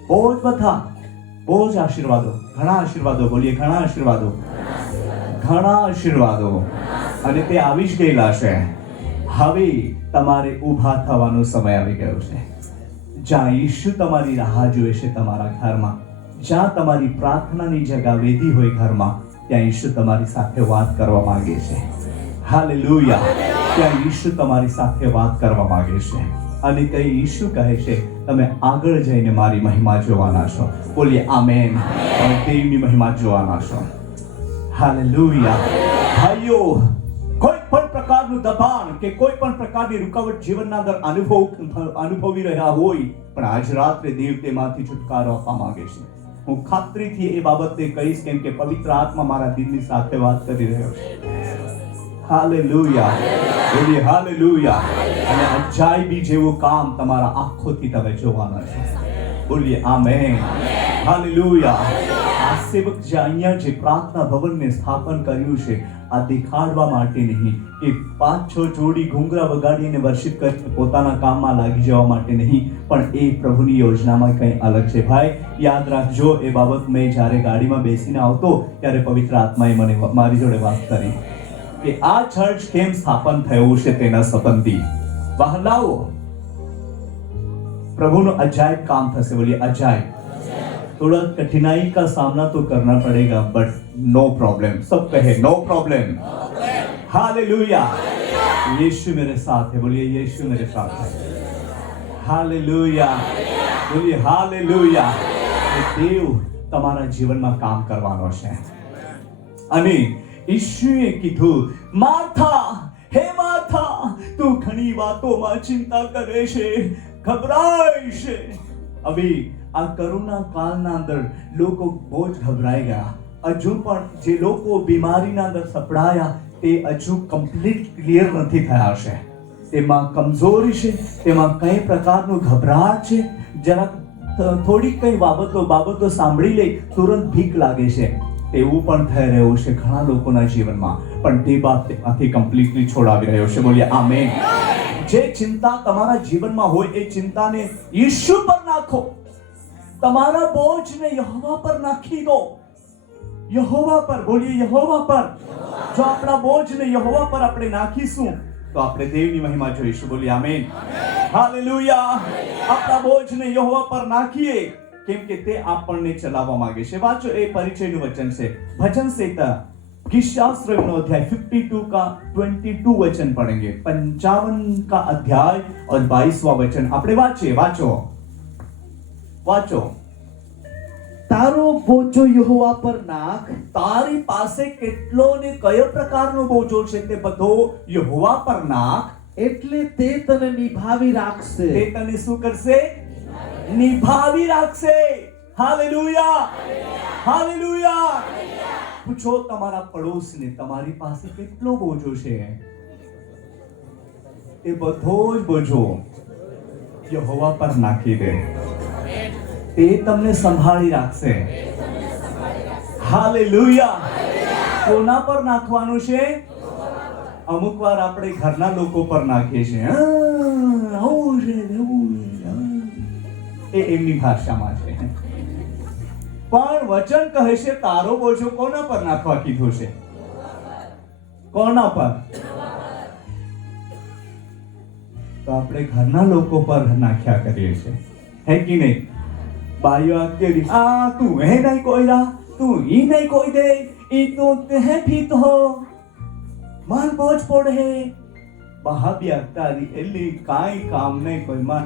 બહુ જ આશીર્વાદો, ઘણા આશીર્વાદો, બોલીએ ઘણા આશીર્વાદો, ઘણા આશીર્વાદો, અને તે આવી જ ગયેલા છે। હવે તમારે ઊભા થવાનો સમય આવી ગયો છે। જ્યાં ઈશુ તમારી રાહ જોવે છે તમારા ઘરમાં, જ્યાં તમારી પ્રાર્થનાની જગા વેદી હોય ઘરમાં, ત્યાં ઈશુ તમારી સાથે વાત કરવા માંગે છે, હાલેલુયા। ત્યાં ઈશુ તમારી સાથે વાત કરવા માંગે છે, અને તે ઈશુ કહે છે તમે આગળ જઈને મારી મહિમા જોવાના છો। બોલીએ આમેન। તમે દેવની મહિમા જોવાના છો, હાલેલુયા। ભાઈઓ, કોઈ પણ પ્રકારનું દબાણ કે કોઈ પણ પ્રકારની રૂકાવટ જીવનના અંદર અનુભવી રહ્યા હોય, પણ આજ રાત્રે દેવ તેમાંથી છુટકારો આપવા માંગે છે। હું ખાતરીથી એ બાબતે કહીશ, કેમ કે પવિત્ર આત્મા મારા દિલની સાથે વાત કરી રહ્યો છે, હાલેલુયા, બોલીએ હાલેલુયા। અને અજાયબી જેવું કામ તમારા આંખોથી તમે જોવાના છો, બોલીએ આમેન, હાલેલુયા। આ સેવક જે અહીંયા જે પ્રાર્થના ભવનને સ્થાપન કર્યું છે, આ દેખાડવા માટે નહીં, કે 5-6 જોડી ઘૂંઘરા વગાડીને વર્શિપ કરીને પોતાના કામમાં લાગી જવા માટે નહીં, પણ એ પ્રભુની યોજનામાં કંઈ અલગ છે। ભાઈ યાદ રાખજો, એ બાબત મેં જ્યારે ગાડીમાં બેસીને આવતો ત્યારે પવિત્ર આત્માએ મને મારી જોડે વાત કરી કે આ ચર્ચ કેમ સ્થાપન થયું છે તેના સંબંધી। વહાલાઓ, પ્રભુનો અજાયબ કામ થશે, બોલીએ અજાયબ। थोड़ा कठिनाई का सामना तो करना पड़ेगा, बट नो प्रॉब्लम। सब कहे नो प्रॉब्लम, हालेलुया। यीशु मेरे साथ है, बोलिए यीशु मेरे साथ है, हालेलुया, बोलिए हालेलुया। देव તમારા જીવનમાં કામ કરવાનો છે। અને ઈશુએ કીધું, માર્થા, હે માર્થા, તું ઘણી વાતોમાં ચિંતા કરે છે, ગભરાય છે। હવે આ કરુણા કાળના અંદર લોકો બહુ જ ગભરાઈ ગયા। હજુ પણ જે લોકો બીમારીના અંદર સપડાયા તે હજુ કમ્પ્લીટ ક્લિયર નથી થયા છે, તેમાં કમજોરી છે, તેમાં કઈ પ્રકારનું ઘબરાટ છે, જરા થોડી કઈ બાબતો સાંભળી લે તુરંત ભીક લાગે છે, તેવું પણ થઈ રહ્યું છે ઘણા લોકોના જીવનમાં, પણ તે બાબતમાંથી કમ્પ્લીટલી છોડાવી રહ્યો છે, બોલીએ આમેન, જે ચિંતા તમારા જીવનમાં હોય એ ચિંતાને યીશુ પર નાખો. તમારા બોજને યહોવા પર નાખી દો. યહોવા પર, બોલીએ યહોવા પર. જો આપણા બોજને યહોવા પર આપણે નાખીશું તો આપણે દેવની મહિમા જોઈશું. બોલીએ આમેન. હાલેલુયા. આપણા બોજને યહોવા પર નાખીએ, કેમ કે તે આપણને ચલાવવા માંગે છે. વાંચો, એ પરિચયનું વચન છે. ભજન संहिता गीतशास्त्र अध्याय 52 का 22 वचन पढ़ेंगे. 55 का अध्याय और 22वां वचन આપણે વાંચીએ. વાંચો. તારો બોજો યહોવા પર નાખ, તારી પાસે કેટલો ને કયો પ્રકારનો બોજો છે તે બધો યહોવા પર નાખ, એટલે તે તને નિભાવી રાખશે. તે તને શું કરશે? નિભાવી રાખશે. હાલેલુયા. હાલેલુયા. પૂછો તમારા પડોશને, તમારી પાસે કેટલો બોજો છે? એ બધો જ બોજો યહોવા પર નાખી દે. તે તમને સંભાળી રાખશે. હાલેલુયા. કોના પર નાખવાનું છે? અમુક વાર આપણે ઘરના લોકો પર નાખીએ છીએ. આવું છે, એવું છે. એ એમની ભાષામાં છે. પણ વચન કહે છે તારો બોજો કોના પર નાખવા કીધું છે? કોના પર? તો આપણે ઘરના લોકો પર નાખ્યા કરીએ છીએ, હે કે નહીં? બાઈઓ આકેલી, આ તું હે નહીં કોઈરા, તું ઈ નહીં કોઈ દે, ઈ તો તે ભીત હો, માન બોજ પડે. બહાબી આગતારી એલી કાંઈ કામ નહીં, કોઈ માન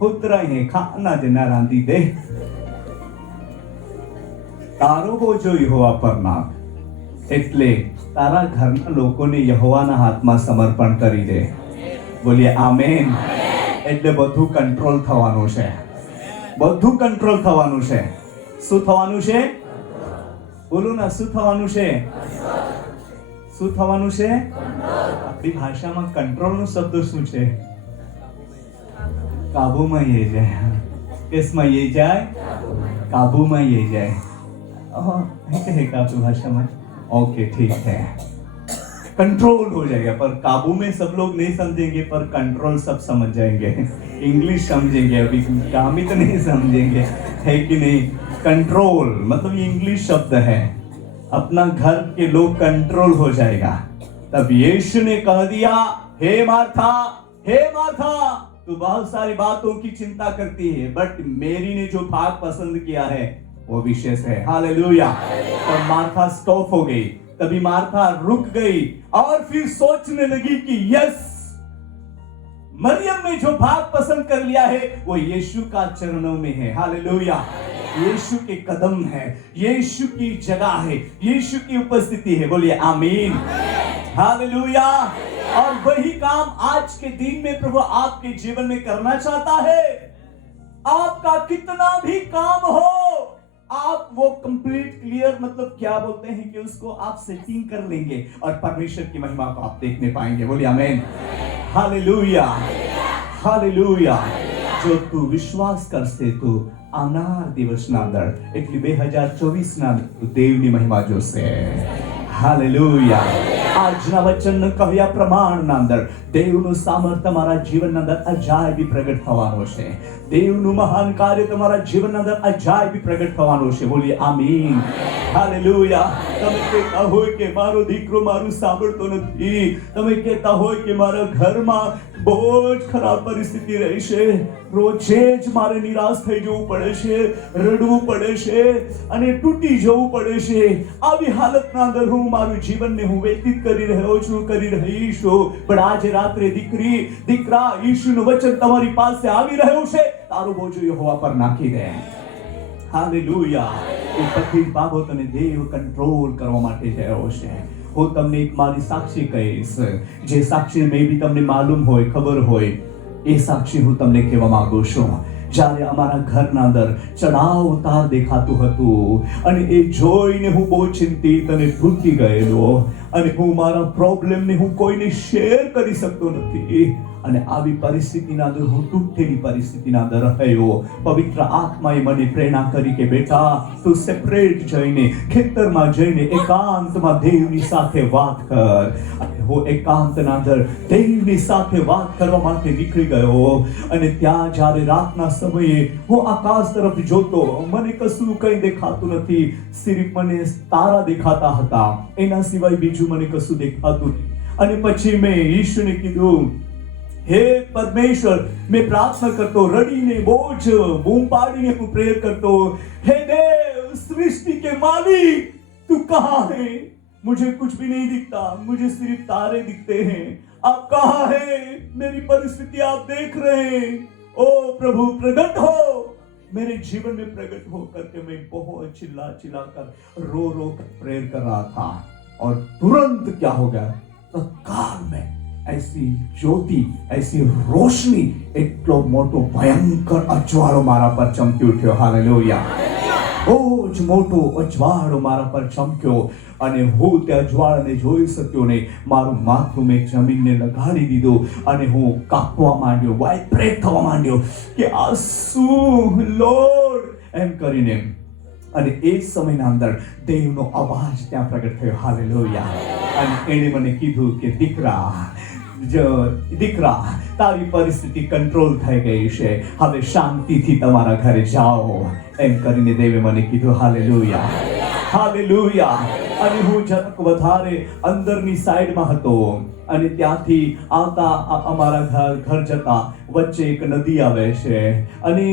ઉતરાય હે ખાના જ ના રાંધી દે. તારો બોજો યહોવા પર નાખ, એટલે તારા ઘરના લોકોને યહોવાના હાથમાં સમર્પણ કરી દે. બોલીએ આમેન. એટલે બધું કંટ્રોલ થવાનું છે. બધું કંટ્રોલ થવાનું છે. શું થવાનું છે? બોલો ના, શું થવાનું છે? શું થવાનું છે? આપણી ભાષામાં કંટ્રોલ નો શબ્દ શું છે? કાબુમાં ये જાય. किसમાં ये જાય? काबूમાં ये જાય. कहेगा आपकी भाषा में? ओके, ठीक है. कंट्रोल हो जाएगा, पर काबू में सब लोग नहीं समझेंगे, पर कंट्रोल सब समझ जाएंगे. इंग्लिश समझेंगे, अभी कामित नहीं समझेंगे, है कि नहीं? कंट्रोल मतलब ये इंग्लिश शब्द है. अपना घर के लोग कंट्रोल हो जाएगा. तब यीशु ने कह दिया, हे मार्था, हे मार्था, तू बहुत सारी बातों की चिंता करती है, बट मेरी ने जो भाग पसंद किया है वो विशेष है. हालेलुया. तब मार्था स्टॉप हो गई. तभी मार्था रुक गई और फिर सोचने लगी कि यस, मरियम ने जो भाग पसंद कर लिया है वो यीशु का चरणों में है. हालेलुया. यीशु के कदम है, यीशु की जगह है, यीशु की उपस्थिति है. बोलिए आमीन. हालेलुया. और वही काम आज के दिन में प्रभु आपके जीवन में करना चाहता है. आपका कितना भी काम हो, आप वो कंप्लीट क्लियर मतलब क्या बोलते हैं कि उसको आप सेटिंग कर लेंगे और परमेश्वर की महिमा को आप देखने पाएंगे. बोलिए आमेन. हालेलुया. हालेलुया. जो तू विश्वास करશે તો આવનાર દિવસના અંદર એટલે 2024 ના દેવની મહિમા જોશે. હાલેલુયા. આજના વચન કહ્યા પ્રમાણના અંદર દેવનું સામર્થ્ય તમારા જીવનના અંદર અજાયબી પ્રગટ થવાનું છે. દેવનું મહાન કાર્ય તમારા જીવનના અંદર અજાયબી પ્રગટ થવાનું છે. બોલીએ આમીન. હાલેલુયા. તમે કહેતા હોય કે મારો દીકરો મારું સાંભળતો નથી, તમે કહેતા હોય કે મારા ઘરમાં બહુ જ ખરાબ પરિસ્થિતિ રહી છે, રોજે જ મારે નિરાશ થઈ જવું પડે છે, રડવું પડે છે અને તૂટી જવું પડે છે. આવી હાલતના અંદર હું મારું જીવનને હું વ્યતીત કરી રહ્યો છું, કરી રહી છું. પણ આજે રાત્રે દીકરી, દીકરા, ઈશુનું વચન તમારી પાસે આવી રહ્યું છે. તારો બોજો યહોવા પર નાખી દે. હાલેલુયા. એ બધી બાબતોને દેવ કંટ્રોલ કરવા માટે જઈ રહ્યો છે. હું તમને એક મારી સાક્ષી કહીશ, જે સાક્ષી મે બી તમને માલુમ હોય, ખબર હોય, એ સાક્ષી હું તમને કહેવા માંગુ છું. જ્યારે અમારા ઘરના અંદર ચડાવ ઉતાર દેખાતું હતું અને એ જોઈને હું બહુ ચિંતિત અને તૂટી ગયેલો અને હું મારા પ્રોબ્લેમને હું કોઈને શેર કરી શકતો નથી. અને આવી પરિસ્થિતિના અંદર હું તૂટેલી પરિસ્થિતિના અંદર રહ્યો. પવિત્ર આત્માએ મને પ્રેરણા કરી કે બેટા તું સેપરેટ જઈને ખેતરમાં જઈને એકાંતમાં દેવની સાથે વાત કર. અને હું એકાંતના અંદર દેવની સાથે વાત કરવા માટે નીકળી ગયો. અને ત્યાં જ્યારે રાતના સમયે હું આકાશ તરફ જોતો, મને કશું કંઈ દેખાતું નથી, સિર્ફ મને તારા દેખાતા હતા, એના સિવાય બીજું મને કશું દેખાતું નહીં. અને પછી મેં ઈશ્વરને કીધું, હે પરમેશ્વર, મેં પ્રાર્થના કરતો, રડીને બોજ બૂમ પાડીને હું પ્રેયર કરતો, हे देव सृष्टि के मालिक तू कहाँ है? मुझे कुछ भी नहीं दिखता, मुझे सिर्फ तारे दिखते हैं. आप कहाँ है? मेरी परिस्थिति आप देख रहे हैं. ओ प्रभु प्रकट हो, मेरे जीवन में प्रकट हो करके मैं बहुत चिल्ला चिल्ला कर रो रो कर प्रेयर कर रहा था. और तुरंत क्या हो गया, तत्काल में ऐसी ज्योति, ऐसी रोशनी, એટલો મોટો ભયંકર અજવાળો મારા પર ચમકી ઉઠ્યો. હાલેલુયા. બહુ જ મોટો અજવાળો મારા પર ચમક્યો અને હું તે અજવાળાને જોઈ શક્યો નહીં. મારું માથું મેં જમીનને લગાડી દીધું અને હું કાપવા માંડ્યો, વાઇબ્રેટ થવા માંડ્યો કે આ શું લોર્ડ એમ કરીને. અને એ સમયના અંદર દેવનો અવાજ ત્યાં પ્રગટ થયો. હાલેલુયા. અને એણે મને કીધું કે દીકરા, તારી પરિસ્થિતિ કંટ્રોલ થઈ ગઈ છે, હવે શાંતિથી તમારા ઘરે જાઓ એમ કરીને દેવે મને કીધું. Hallelujah, hallelujah. અને હું જરાક વધારે અંદરની સાઈડમાં હતો અને ત્યાંથી આવતા અમારા ઘર જતા વચ્ચે એક નદી આવે છે અને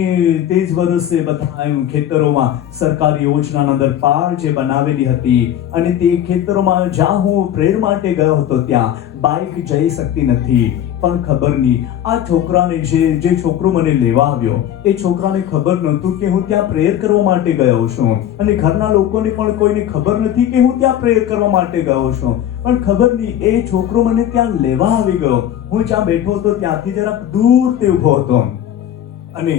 તે જ વર્ષે બધા એમ ખેતરોમાં સરકારી યોજનાના અંદર પાળ જે બનાવેલી હતી અને તે ખેતરોમાં જ્યાં હું પ્રેયર માટે ગયો હતો ત્યાં બાઇક જઈ શકતી નથી. પણ ખબર નહીં, આ છોકરાને જે છોકરો મને લેવા આવ્યો એ છોકરાને ખબર નહોતું કે હું ત્યાં પ્રેયર કરવા માટે ગયો છું. અને ઘરના લોકોને પણ કોઈને ખબર નથી કે હું ત્યાં પ્રેયર કરવા માટે ગયો છું. પણ ખબર નહીં, એ છોકરો મને ત્યાં લેવા આવી ગયો. હું જ્યાં બેઠો હતો ત્યાંથી જરાક દૂર તે ઊભો હતો અને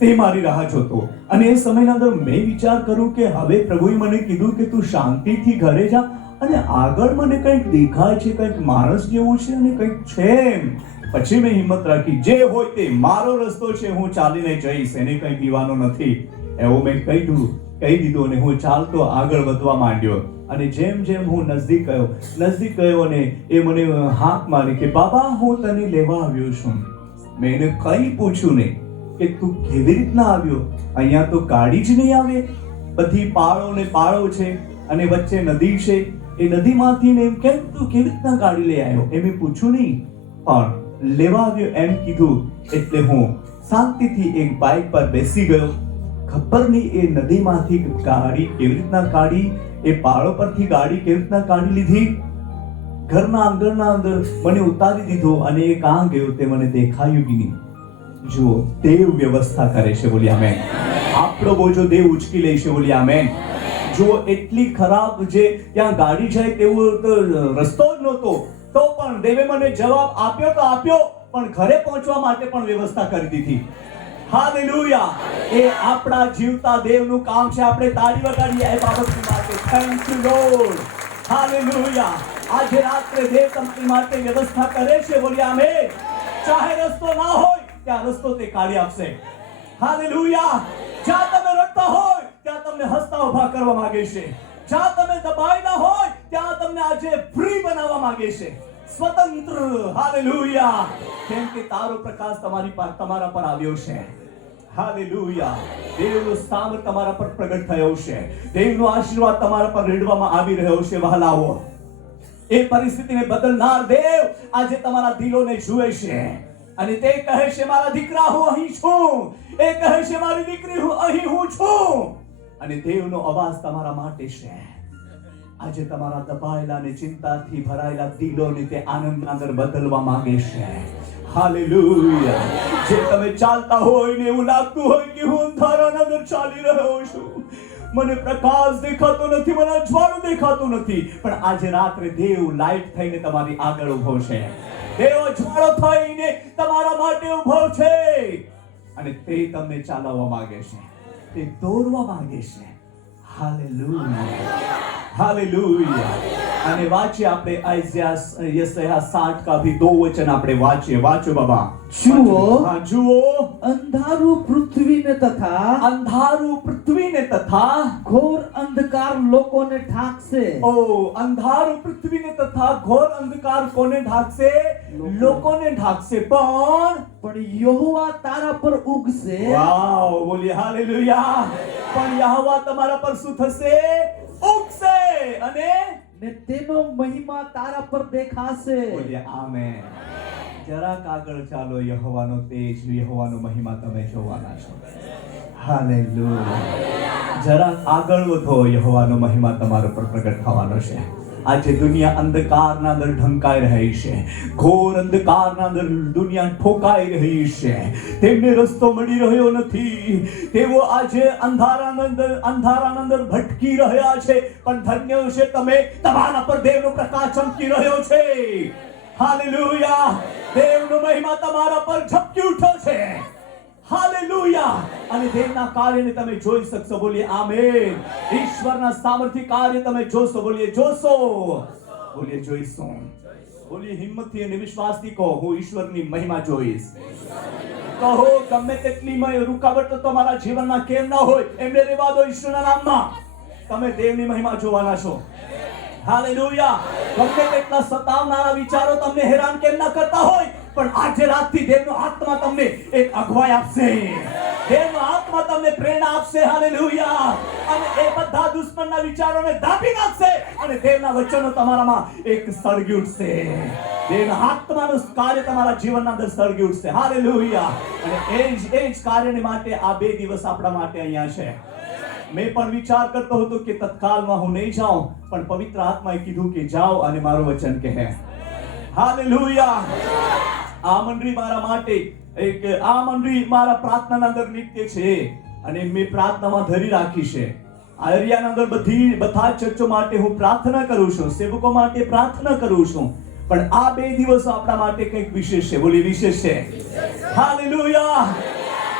તે મારી રાહ જોતો. અને એ સમયના અંદર મેં વિચાર કર્યો કે હવે પ્રભુએ મને કીધું કે તું શાંતિથી ઘરે જા. અને આગળ મને કંઈક દેખાય છે, કંઈક માણસ જેવું છે અને કંઈક છે. પછી મેં હિંમત રાખી, જે હોય તે મારો રસ્તો છે, હું ચાલીને જઈશ, એને કંઈ પીવાનો નથી એવું મેં કહી દીધું. અને હું ચાલતો આગળ વધવા માંડ્યો. અને જેમ જેમ હું નજદીક ગયો અને એ મને હાથ મારી કે બાબા હું તને લેવા આવ્યો છું. મેં એને કંઈ પૂછ્યું નહીં કે તું કેવી રીતના આવ્યો, અહીંયા તો ગાડી જ નહીં આવે, બધી પાળો ને પાળો છે અને વચ્ચે નદી છે, એ નદીમાંથી ને એમ કેમ તું કેવી રીતના ગાડી લઈ આવ્યો એ મેં પૂછ્યું નહીં, પણ લેવા આવ્યો એમ કીધું. એટલે હું શાંતિથી એક બાઇક પર બેસી ગયો. ખબર નહીં એ નદીમાંથી ગાડી કેવી રીતના કાઢી, એ પાળો પરથી ગાડી કેવી રીતના કાઢી લીધી, ઘરના આંગણના અંદર મને ઉતારી દીધો અને એ કાં ગયો તે મને દેખાયું બી નહીં. જુઓ, દેવ વ્યવસ્થા કરે છે. બોલી આમેન. આપણો બોજો દેવ ઉચકી લે છે. બોલી આમેન. જુઓ, એટલી ખરાબ જે ત્યાં ગાડી જાય તેવો તો રસ્તો જ નહોતો, તો પણ દેવે મને જવાબ આપ્યો તો આપ્યો, પણ ઘરે પહોંચવા માટે પણ વ્યવસ્થા કરી દીધી. હાલેલુયા. એ આપણા જીવતા દેવનું કામ છે. આપણે તાળી વગાડીએ એ બાબતની માટે. Thank you lord. હાલેલુયા. આજે રાત્રે દેવ તમારી માટે વ્યવસ્થા કરે છે. બોલી આમેન. ચાહે રસ્તો ના હોય ત્યાં રસ્તો તે કાઢી આપશે. હાલેલુયા. જ્યાં તમે રડતા હોય ત્યાં તમને હસતા ઉભા કરવા માંગે છે. જ્યાં તમે દબાયેલા હોય ત્યાં તમને આજે ફ્રી બનાવવા માંગે છે, સ્વતંત્ર. હાલેલુયા. કેમ કે તારો પ્રકાશ તમારા પર આવ્યો છે. હાલેલુયા. દેવનો સામર્થ્ય તમારા પર પ્રગટ થયો છે. દેવનો આશીર્વાદ તમારા પર રેડવામાં આવી રહ્યો છે. વહાલાઓ, એ પરિસ્થિતિને બદલનાર દેવ આજે તમારા દિલોને જુએ છે અને તે કહે છે મારા દીકરા હું અહીં છું, એ કહે છે મારી દીકરી હું અહીં હું છું. અને દેવનો અવાજ તમારા માટે છે. આજે તમારા દબાયેલા અને ચિંતાથી ભરાયેલા દિલોને તે આનંદના અંદર બદલવા માંગે છે. હાલેલુયા. જે તમે ચાલતા હોય ને એવું લાગતું હોય કે હું અંધારાના અંદર ચાલી રહ્યો છું, મને પ્રકાશ દેખાતો નથી, મને અજવાળું દેખાતું નથી, પણ આજે રાત્રે દેવ લાઈટ થઈને તમારી આગળ ઉભો છે. દેવ અજવાળો થઈને તમારા માટે ઉભો છે અને તે તમને ચાલવા માંગે છે, તે દોરવા માંગે છે. હાલેલુયા. हालेलुया અને વાંચીએ આપણે આઈઝાયા યશાયા 60 का भी 2 वचन આપણે વાંચીએ વાંચો બાબા જુઓ હા જુઓ અંધારું પૃથ્વીને તથા અંધારું પૃથ્વીને તથા ઘોર અંધકાર લોકોને ઢાંકશે ઓ અંધારું પૃથ્વીને તથા ઘોર અંધકાર કોને ઢાંકશે લોકોને ઢાંકશે પણ યહોવા તારા પર ઉગશે વાવ બોલીએ હાલેલુયા પણ યહોવા તમારા પર શું થશે ઉગશે અને ને તેનો મહિમા તારા પર દેખાશે બોલીએ આમેન જરાક આગળ ચાલો યહોવાનો તેજ યહોવાનો મહિમા તમે જોવાના છો હાલેલુયા જરાક આગળ વધો યહોવાનો મહિમા તમારા પર પ્રગટ થવાનો છે આજે દુનિયા અંધકારના અંદર ઢંકાઈ રહી છે ઘોર અંધકારના અંદર દુનિયા ઠોકાઈ રહી છે તેમને રસ્તો મળી રહ્યો નથી તેઓ આજે અંધારાના અંદર ભટકી રહ્યા છે પણ ધન્ય છે તમે તમારા પર દેવનો પ્રકાશ ચમકી રહ્યો છે હાલેલુયા દેવનો મહિમા તમારા પર ઝબકી ઉઠ્યો છે હાલેલુયા અને દેવના કાર્યને તમે જોઈ શકશો બોલીએ આમેન ઈશ્વરના સામર્થ્ય કાર્ય તમે જોશો બોલીએ જોશો બોલીએ જોઈશું બોલીએ હિંમતથી અને વિશ્વાસથી કહો હું ઈશ્વરની મહિમા જોઈશ કહો ગમે તેટલી રૂકાવટ તમારા જીવનમાં કેમ ના હોય એમને રહેવા દો ઈશ્વરના નામમાં તમે દેવની મહિમા જોવાના છો હાલેલુયા ગમે તેટલા સતાવનારા વિચારો તમને હેરાન કેમ ના કરતા હોય પણ આજે રાતથી દેવનો આત્મા તમને એક અગવાઈ આપશે દેવનો આત્મા તમને પ્રેરણા આપશે હાલેલુયા અને એ બધા દુશ્મનના વિચારોને દાબી નાખશે અને દેવના વચનો તમારામાં એક સળગી ઉઠશે દેવના આત્માનું કાર્ય તમારા જીવનના અંદર સળગી ઉઠશે હાલેલુયા અને એ જ કાર્યને માટે આ 2 દિવસ આપણા માટે અહીંયા છે મેં પણ વિચાર કરતો હતો કે તત્કાલમાં હું નહીં જાઉં પણ પવિત્ર આત્માએ કીધું કે જાઓ અને મારું વચન કહે હાલેલુયા આ મંડળી મારા માટે આ મંડળી મારા પ્રાર્થનાના અંદર નિત્ય છે અને મેં પ્રાર્થનામાં ધરી રાખી છે આ એરિયાના અંદર બધા ચર્ચો માટે હું પ્રાર્થના કરું છું સેવકો માટે પ્રાર્થના કરું છું પણ આ 2 દિવસો આપણા માટે કંઈક વિશેષ છે બોલી વિશેષ છે હાલેલુયા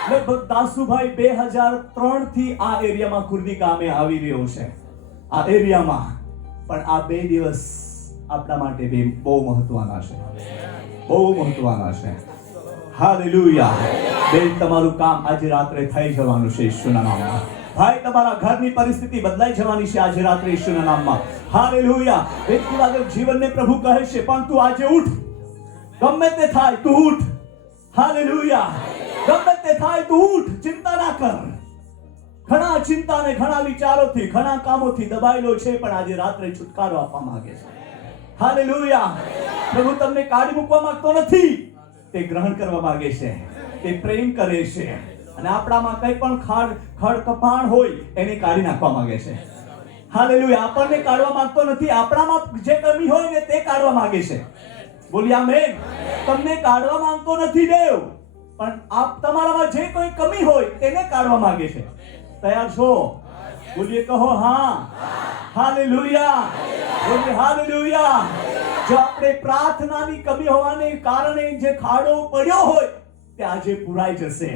લગભગ દાસુભાઈ 2003 થી આ એરિયામાં ખુરદી કામે આવી રહ્યો છે આ એરિયામાં પણ આ 2 દિવસ આપણા માટે બહુ મહત્વના છે બહુ મહત્વના છે હાલેલુયા બેન તમારું કામ આજે રાત્રે થઈ જવાનું છે ઈશ્વરના નામમાં ભાઈ તમારા ઘરની પરિસ્થિતિ બદલાઈ જવાની છે આજે રાત્રે ઈશ્વરના નામમાં હાલેલુયા વ્યક્તિગત જીવનને પ્રભુ કહે છે પણ તું આજે ઉઠ ગમે તે થાય તું ઉઠ હાલેલુયા ગમે તે થાય તું ઉઠ ચિંતા ના કર ઘણા ચિંતા ને ઘણા વિચારોથી ઘણા કામોથી દબાયેલો છે પણ આજે રાત્રે છુટકારો આપવા માંગે છે હાલેલુયા પ્રભુ તમને કાઢી મૂકવા માંગતો નથી તે ગ્રહણ કરવા માંગે છે તે પ્રેમ કરે છે અને આપણામાં કંઈ પણ ખડ કપાણ હોય એને કાઢી નાખવા માંગે છે હાલેલુયા આપણને કાઢવા માંગતો નથી આપણામાં જે કમી હોય ને તે કાઢવા માંગે છે બોલી આમેન તમને કાઢવા માંગતો નથી દેવ પણ આપ તમારામાં જે કોઈ કમી હોય તેને કાઢવા માંગે છે તૈયાર છો બોલીએ કહો હા હાલેલુયા બોલીએ હાલેલુયા જો આપણે પ્રાર્થનાની કમી હોવાને કારણે જે ખાડો પડ્યો હોય તે આજે પુરાઈ જશે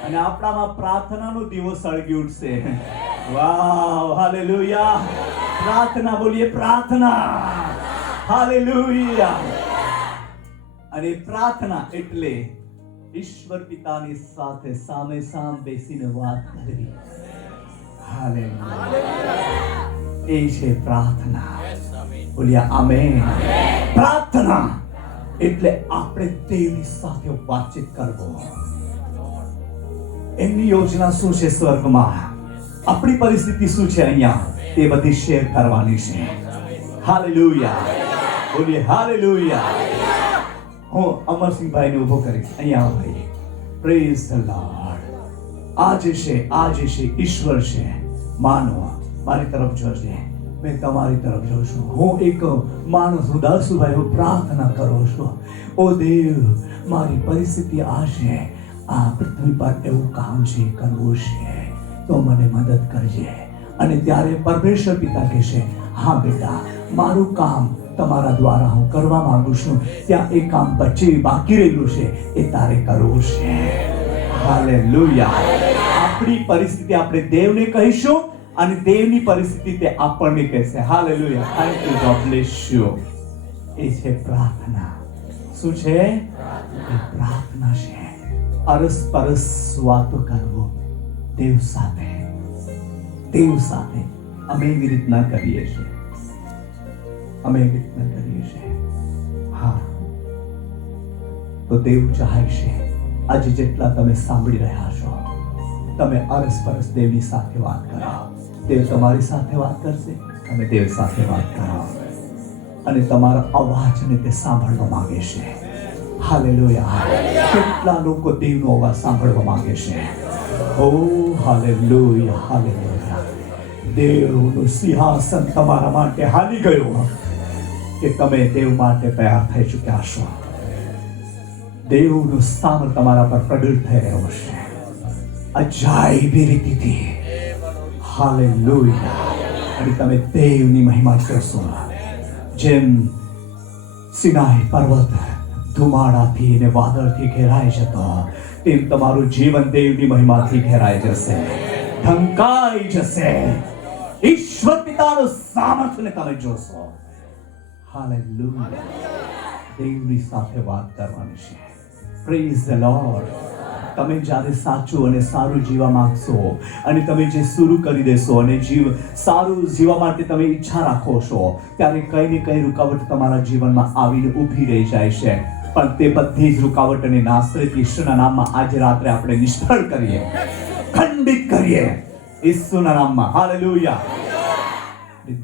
અને આપણામાં પ્રાર્થનાનો દીવો સળગી ઉઠશે વાવ હાલેલુયા પ્રાર્થના બોલીએ પ્રાર્થના હાલેલુયા અને પ્રાર્થના એટલે ઈશ્વર પિતાની સાથે સામે સામ બેસીને વાત કરવી હાલેલુયા એ છે પ્રાર્થના બોલ્યા આમેન પ્રાર્થના એટલે આપણે તેની સાથે વાતચીત કરવો એમની યોજના શું છે સ્વર્ગમાં આપણી પરિસ્થિતિ શું છે અહીંયા તે બધી શેર કરવાની છે હાલેલુયા બોલીએ હાલેલુયા હું અમરસિંહભાઈને ઊભો કરીશ અહીંયા આવો ભાઈ પ્રેઝ ધ લોર્ડ આજે છે ઈશ્વર છે માનો મારી તરફ જોજે મેં તમારી તરફ જોઉં છું હું એક માણસ હું દાસુભાઈ હું પ્રાર્થના કરું છું ઓ દેવ મારી પરિસ્થિતિ આ છે આ પૃથ્વી પર એવું કામ છે કરવું છે તો મને મદદ કરજે અને ત્યારે પરમેશ્વર પિતા કહેશે હા બેટા મારું કામ તમારા દ્વારા હું કરવા માંગુ છું ત્યાં એ કામ પછી બાકી રહેલું છે એ તારે કરવું છે હાલેલુયા આપણી પરિસ્થિતિ આપણે દેવને કહીશું અને દેવની પરિસ્થિતિ તે આપણને કહેશે. Hallelujah. Thank you, God bless you. એ છે પ્રાર્થના. શું છે? એ પ્રાર્થના છે. અરસપરસ વાતો કરવો દેવ સાથે. દેવ સાથે અમે એવી રીતના કરીએ છીએ. અમે એવી રીતના કરીએ છીએ. હા, તો દેવ ચાહે છે આજે જેટલા તમે સાંભળી રહ્યા છો, તમે અરસપરસ દેવની સાથે વાત કરો. દેવ તમારી સાથે વાત કરશે, તમે દેવ સાથે વાત કરો, અને તમારા અવાજને તે સાંભળવા માંગે છે. હાલેલુયા. કેટલા લોકો દેવનો અવાજ સાંભળવા માંગે છે? ઓ હાલેલુયા, હાલેલુયા. દેવનું સિંહાસન તમારા માટે હાલી ગયું કે તમે દેવ માટે તૈયાર થઈ ચૂક્યા છો. દેવનું સામર્થ્ય તમારા પર પ્રગટ થઈ રહ્યો છે અજાયબી રીતિથી. હાલેલુયા. અને તમે દેવની મહિમા કરશો. જેમ સિનાઈ પર્વત ધુમાડાથી અને વાદળથી ઘેરાઈ જતો, તેમ તમારું જીવન દેવની મહિમાથી ઘેરાઈ જશે, ઢંકાઈ જશે. ઈશ્વર પિતાનું સામર્થ્યને તમે જોશો. હાલેલુયા. દેવની સાથે વાત કરવાની છે. Praise the lord. તમે જ્યારે સાચું અને સારું જીવવા માંગશો, અને તમે જે શરૂ કરી દેશો અને સારું જીવવા માટે તમે ઈચ્છા રાખો છો, ત્યારે કઈ ને કઈ રૂકાવટ તમારા જીવનમાં આવીને ઊભી રહી જાય છે. પણ તે બધી જ રૂકાવટને નાસરેત ઈસુના નામમાં આજે રાત્રે આપણે નિષ્ફળ કરીએ, ખંડિત કરીએ ઈસુના નામમાં. હાલેલુયા.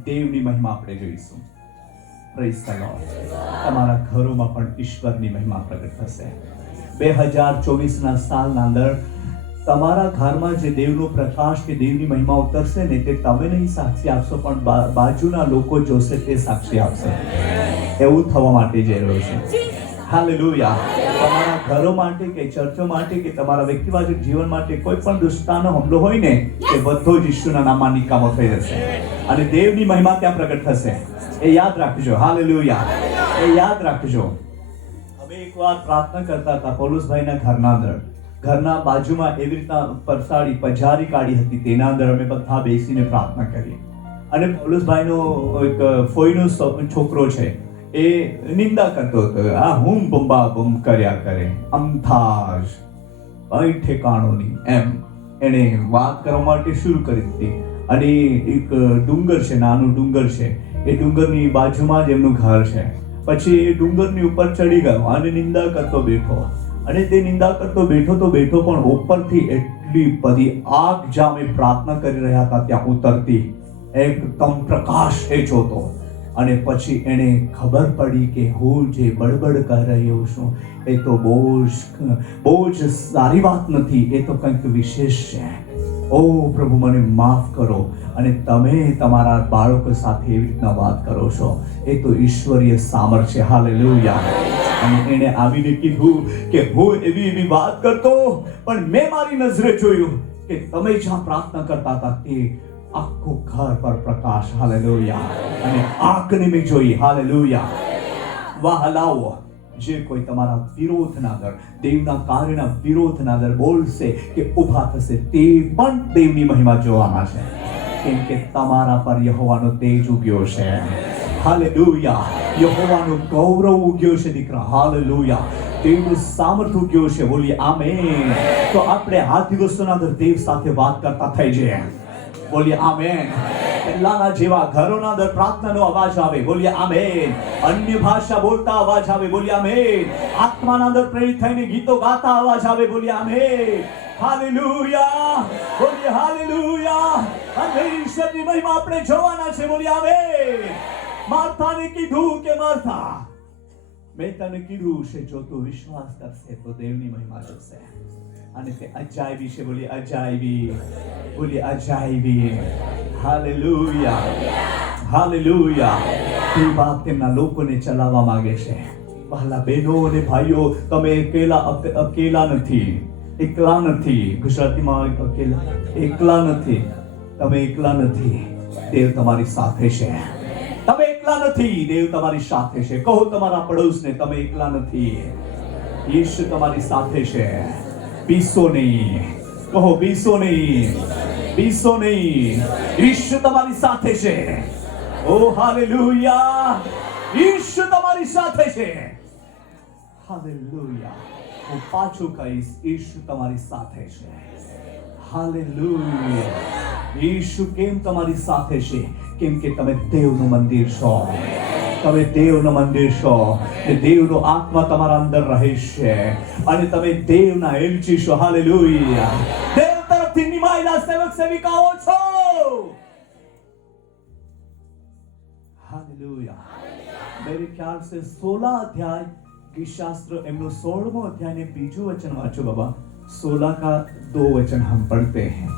દેવની મહિમા આપણે જોઈશું. Praise the lord. તમારા ઘરોમાં પણ ઈશ્વરની મહિમા પ્રગટ થશે. 2024ના સાલના અંદર તમારા ઘરમાં જે દેવનો પ્રકાશ કે દેવની મહિમા ઉતરશે ને, તે તમે નહીં સાક્ષી આપશો, પણ બાજુના લોકો જોશે તે સાક્ષી આપશે. એવું થવા માટે જઈ રહ્યું છે. હાલેલુયા. તમારા ઘરો માટે કે ચર્ચો માટે કે તમારા વ્યક્તિવાચક જીવન માટે કોઈ પણ દુષ્ટતાનો હુમલો હોય ને, તે બધો જ ઈશ્વરના નામમાં નિકામો થઈ જશે, અને દેવની મહિમા ત્યાં પ્રગટ થશે. એ યાદ રાખજો. હાલેલુયા. એ યાદ રાખજો. અમે એકવાર પ્રાર્થના કરતા હતા પૌલુસભાઈના ઘરના બાજુમાં એવી રીતના પજારી કાઢી હતી. તેના અંદર અમે બધા બેસીને પ્રાર્થના કરી. અને પૌલુસભાઈનો એક ફોઈનો છોકરો છે, એ નિંદા કરતો હતો. આ હું બુમ્બા બુમ કર્યા કરે, અમથાજ કઈ ઠેકાણો નહીં, એમ એને વાત કરવા માટે શરૂ કરી દીધી. અને એક ડુંગર છે, નાનું ડુંગર છે, એ ડુંગરની બાજુમાં જ એમનું ઘર છે. પછી એ ડુંગરની ઉપર ચડી ગયો અને નિંદા કરતો બેઠો. અને તે નિંદા કરતો બેઠો તો બેઠો, પણ ઉપરથી એટલી બધી આગ જ્યાં અમે પ્રાર્થના કરી રહ્યા હતા ત્યાં ઉતરતી એકદમ પ્રકાશ એ જોતો. અને પછી એને ખબર પડી કે હું જે બડબડ કરી રહ્યો છું એ તો બહુ જ સારી વાત નથી, એ તો કંઈક વિશેષ છે. ઓ પ્રભુ, મને માફ કરો. અને તમે તમારા બાળકો સાથે એવી રીતના વાત કરો છો, એ તો ઈશ્વરીય સામર્થ્ય છે. હાલેલુયા. અને એને આવીને કીધું કે હું એવી વાત કરતો, પણ મેં મારી નજરે જોયું કે તમે જ્યાં પ્રાર્થના કરતા હતા તે આખું ઘર પર પ્રકાશ. હાલેલુયા. અને આંખને મેં જોઈ. હાલેલુયા. વહાલાઓ, જે કોઈ તમારા વિરોધના દર, દેવના કાર્યના વિરોધના દર બોલશે કે ઊભા થશે, તે પણ દેવની મહિમા જોવાના છે. કેમ કે તમારા પર યહોવાનો તેજ ઉગ્યો છે. હાલેલુયા. યહોવાનો ગૌરવ ઉગ્યો છે દીકરા. હાલેલુયા. દેવનું સામર્થ્ય ઉગ્યો છે. બોલીએ આમેન. તો આપણે આ દિવસોના અંદર દેવ સાથે વાત કરતા થઈ જઈએ. બોલીએ આમેન. પહેલાના જેવા ઘરોના અંદર પ્રાર્થનાનો અવાજ આવે. બોલીએ આમેન. અન્ય ભાષા બોલતા અવાજ આવે. બોલીએ આમેન. આત્માના અંદર પ્રેરિત થઈને ગીતો ગાતા અવાજ આવે. બોલીએ આમેન. હાલેલુયા. બોલીએ હાલેલુયા. અને ઈશ્વરની મહિમા આપણે જોવાના છે. બોલીએ આમેન. માર્થાને કીધું કે માર્થા, મેં તને કીધું છે જો તું વિશ્વાસ કરશે તો દેવની મહિમા જોશે. અને તે અજાયબી છે. બોલીએ અજાયબી. બોલીએ અજાયબી. હાલેલુયા. હાલેલુયા. તે બાપ તેમના લોકોને ચલાવવા માંગે છે. વહાલા બહેનો અને ભાઈઓ, તમે અકેલા નથી. એકલા નથી. ગુજરાતીમાં એકલા નથી. તમે એકલા નથી. દેવ તમારી સાથે છે. તમે એકલા નથી. દેવ તમારી સાથે છે. કહો તમારા પડોશને, તમે એકલા નથી. ઈશ્વર તમારી સાથે છે. બીસો નહીં. કહો બીસો નહીં. બીસો નહીં. ઈશ્વર તમારી સાથે છે. ઓ હાલેલુયા. ઈશ્વર તમારી સાથે છે. હાલેલુયા. હું પાછું કહીશ, ઈશ્વર તમારી સાથે છે. હાલેલુયા. ઈશ્વર કેમ તમારી સાથે છે? કેમ કે તમે દેવનું મંદિર છો. તમે દેવનું મંદિર છો. ને દેવનો આત્મા તમારા અંદર રહે છે અને તમે દેવના એલચી છો. હાલેલુયા. દેવ તરફથી નિમાયેલા સેવક સેવિકાઓ છો. हालेलुया. मेरे ख्याल से 16 अध्याय गीत शास्त्र एमनो 16वां अध्याय ने बीजू वचन वाचो बाबा. 16 का 2 वचन हम पढ़ते हैं.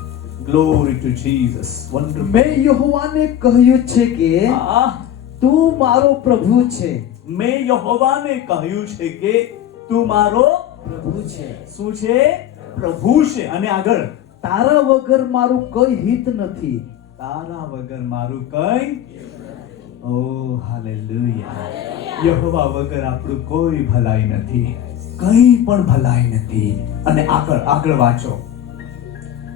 Glory to Jesus. वंडरफुल. મેં યહોવાને કહ્યું છે કે તું મારો પ્રભુ છે. મેં યહોવાને કહ્યું છે કે તું મારો પ્રભુ છે. શું છે? પ્રભુ છે. અને આગળ તારા વગર મારું કોઈ હિત નથી. તારા વગર મારું કઈ. ઓ હાલેલુયા. યહોવા વગર આપણું કોઈ ભલાઈ નથી. કઈ પણ ભલાઈ નથી. અને આગળ વાંચો.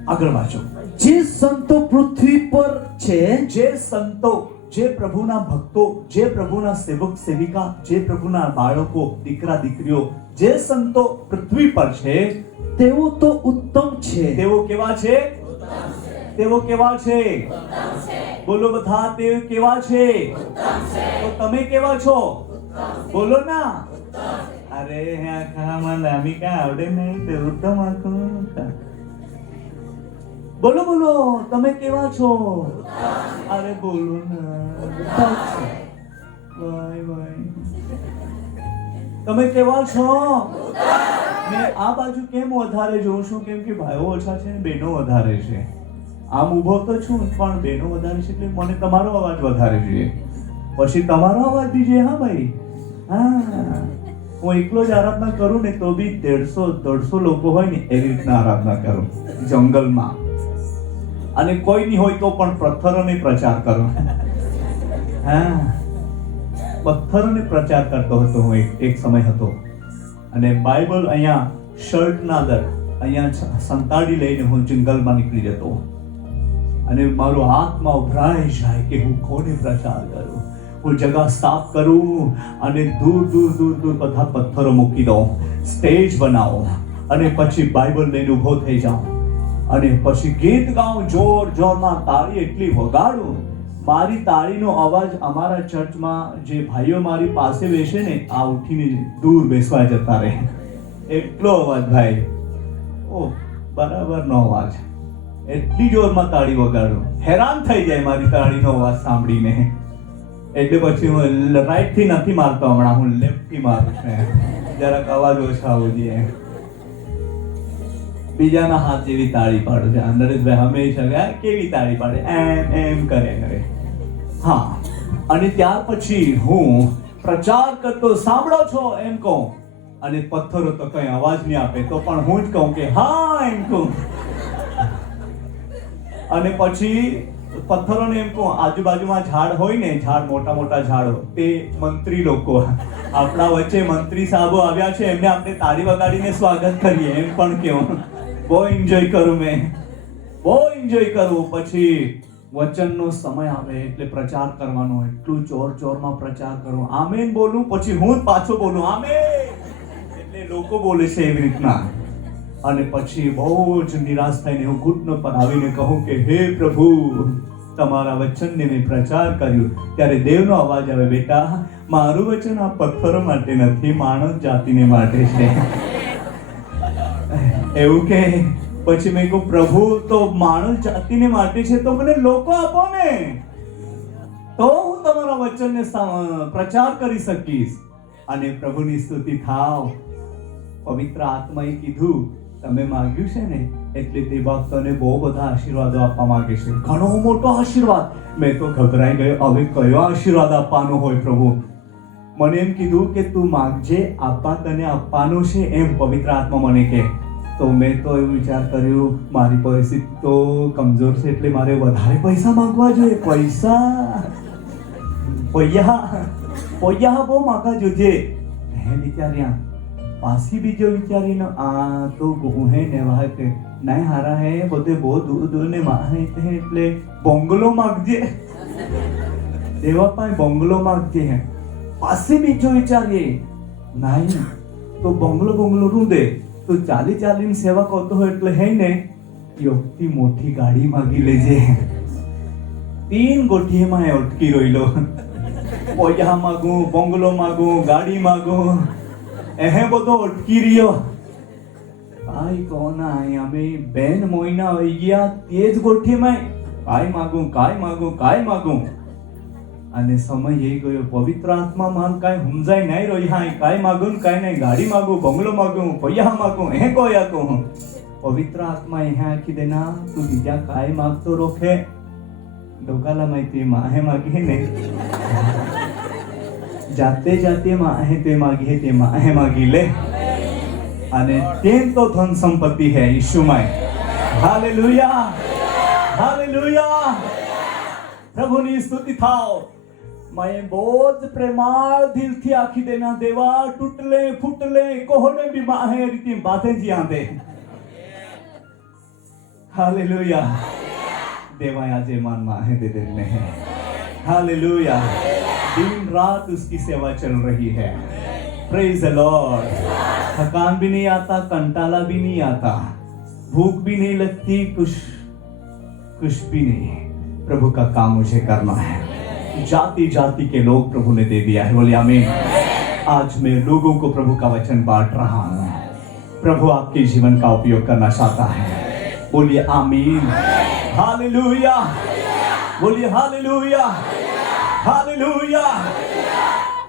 આગળ વાંચો. જે સંતો પૃથ્વી પર છે, જે સંતો, જે પ્રભુના ભક્તો, જે પ્રભુના સેવક સેવિકા, જે પ્રભુના બાળકો, દીકરા દીકરીઓ, જે સંતો પૃથ્વી પર છે તેઓ તો ઉત્તમ છે. તેઓ કેવા છે? તેઓ કેવા છે? બોલો બધા. તેઓ કેવા છે? તો તમે કેવા છો? બોલો ના. અરે આખામાં નામી કા આવડે નહીં તે ઉત્તમ આખું. બોલો બોલો. તમે કેવા છો? અરે બોલો ના. વાય વાય. તમે કેવા છો? મેં આ બાજુ કેમ વધારે જોઉં છું? કેમ કે ભાઈઓ ઓછા છે ને બહેનો વધારે છે. આમ ઊભો તો છું પણ બહેનો વધારે છે એટલે મને તમારો અવાજ વધારે જોઈએ. પછી તમારો અવાજ બી જોઈએ. હા ભાઈ. હા, હું એકલો જ આરાધના કરું ને તો બી 150-150 લોકો હોય ને એવી રીતના આરાધના કરું જંગલમાં. અને કોઈ નહીં હોય તો પણ પથ્થરોને પ્રચાર કરું. હા, પથ્થરોને પ્રચાર કરતો હતો હું. એક સમય હતો અને બાઇબલ અહીંયા શર્ટના અંદર અહીંયા સંતાડી લઈને હું જંગલમાં નીકળી જતો અને મારો હાથમાં ઉભરાઈ જાય કે હું કોને પ્રચાર કરું. હું જગા સાફ કરું અને દૂર બધા પથ્થરો મૂકી દઉં, સ્ટેજ બનાવો અને પછી બાઇબલ લઈને ઊભો થઈ જાઉં અને પછી ગીત ગાઉં, જોરમાં તાળી એટલી વગાડું. મારી તાળીનો અવાજ અમારા ચર્ચમાં જે ભાઈઓ મારી પાસે બેસે ને આ ઉઠીને દૂર બેસવા જતા રહે. એટલો અવાજ ભાઈ. ઓ બરાબરનો અવાજ. એટલી જોરમાં તાળી વગાડું. હેરાન થઈ જાય મારી તાળીનો અવાજ સાંભળીને. એટલે પછી હું રાઈટ થી નથી મારતો હમણાં, હું લેફ્ટ થી મારું છું. જરાક અવાજ ઓછો આવવો જોઈએ. બીજાના હાથ જેવી તાળી પાડું છે. નરેશભાઈ હંમેશા કેવી તાળી પાડે? એમ કરે. હા, અને ત્યાર પછી હું પ્રચાર કરતો સાંભળો છો એમ કહું અને પથ્થરો તો કઈ અવાજ નહીં આપે તો પણ હું જ કહું કે હા એમ કહું. અને પછી પથ્થરોને એમ કહું. આજુબાજુમાં ઝાડ હોય ને, ઝાડ મોટા ઝાડો, તે મંત્રી લોકો, આપણા વચ્ચે મંત્રી સાહેબો આવ્યા છે, એમને આપણે તાળી વગાડીને સ્વાગત કરીએ એમ પણ કેવું. બહુ એન્જોય કરું મેં, બહુ એન્જોય કરું. પછી વચનનો સમય આવે એટલે પ્રચાર કરવાનો, એટલું જોરમાં પ્રચાર કરું. આમેન બોલું, પછી હું જ પાછો બોલું આમેન, એટલે લોકો બોલે છે એવી રીતના. અને પછી બહુ જ નિરાશ થઈને હું ઘૂંટણો પર આવીને કહું કે હે પ્રભુ, તમારા વચનને મેં પ્રચાર કર્યું. ત્યારે દેવનો અવાજ આવે, બેટા મારું વચન આ પથ્થરો માટે નથી, માનવ જાતિને માટે છે. એવું કે પછી મેં કહું પ્રભુ તો માનવ જાતિને માટે છે તો મને લોકો આપો ને, તો હું તમારા વચનને પ્રચાર કરી શકીશ. અને પ્રભુની સ્તુતિ થાવ. પવિત્ર આત્માએ કીધું તમે માંગ્યું છે ને એટલે તે ભક્તોને બહુ બધા આશીર્વાદો આપવા માંગે છે. ઘણો મોટો આશીર્વાદ. મેં તો ગભરાઈ ગયો, હવે કયો આશીર્વાદ આપવાનો હોય પ્રભુ? મને એમ કીધું કે તું માંગજે, આપવા તને આપવાનું છે એમ પવિત્ર આત્મા મને કહે. તો મેં તો એવું વિચાર કર્યું મારી પરિસ્થિતિ તો કમજોર છે એટલે મારે વધારે પૈસા માંગવા જોઈએ. પૈયા બહુ માંગવા જોઈએ. હે વિચાર્યા પાછી બીજો વિચારીને આ તો હું હે ને વાહ કે નહીં હારા હે બધે બહુ દૂર દૂર ને માહે તે એટલે બંગલો માગજે દેવા પાસે બંગલો માગજે હે પાસે બીજો વિચારીએ નહીં તો બંગલો રૂ દે તો ચાલી ચાલીને સેવા કરતો હોય એટલે હે ને યોગથી મોટી ગાડી માગી લેજે 3 ગોઠીમાં અટકી રોઈલો પૈસા માગું બંગલો માગું ગાડી માગું એહે બધો અટકી રહ્યો ભાઈ કોણ આય અમે બેન મોઈના હોઈ ગયા તે જ ગોઠીમાં કાય માગું અને સમય એ ગયો પવિત્ર આત્મા માં કાંઈ સમજાય નહીં રહી હા કાંઈ માગું ને કાંઈ નહીં ગાડી માગું બંગલો માગું પૈસા માગું એ કોયા કહું પવિત્ર આત્મા અહીંયા આખી દેના તું બીજા કાંઈ માગતો રોખે ડોકાલા માહિતી માહે માગી ને જાતે માહે તે માગી તે માહે માગી લે અને તેમ તો ધન સંપત્તિ હે ઈશુમાં હાલેલુયા પ્રભુની સ્તુતિ થાઓ मैं बहुत प्रेमाल दिल थी आखी देना देवा टूटले फूटले कोहड़े भी माहे रीति बातें जी आंदे हालेलुया देवा आजे मान माहे दे देने हैं हालेलुया दिन रात उसकी सेवा चल रही है प्रेज द लॉर्ड थकान भी नहीं आता कंटाला भी नहीं आता भूख भी नहीं लगती कुछ भी नहीं प्रभु का काम मुझे करना है जाति जाति के लोग प्रभु ने दे दिया है बोलिए आमीन आज मैं लोगों को प्रभु का वचन बांट रहा हूं प्रभु आपके जीवन का उपयोग करना चाहता है बोलिए आमीन हालेलुया बोलिए हालेलुया हालेलुया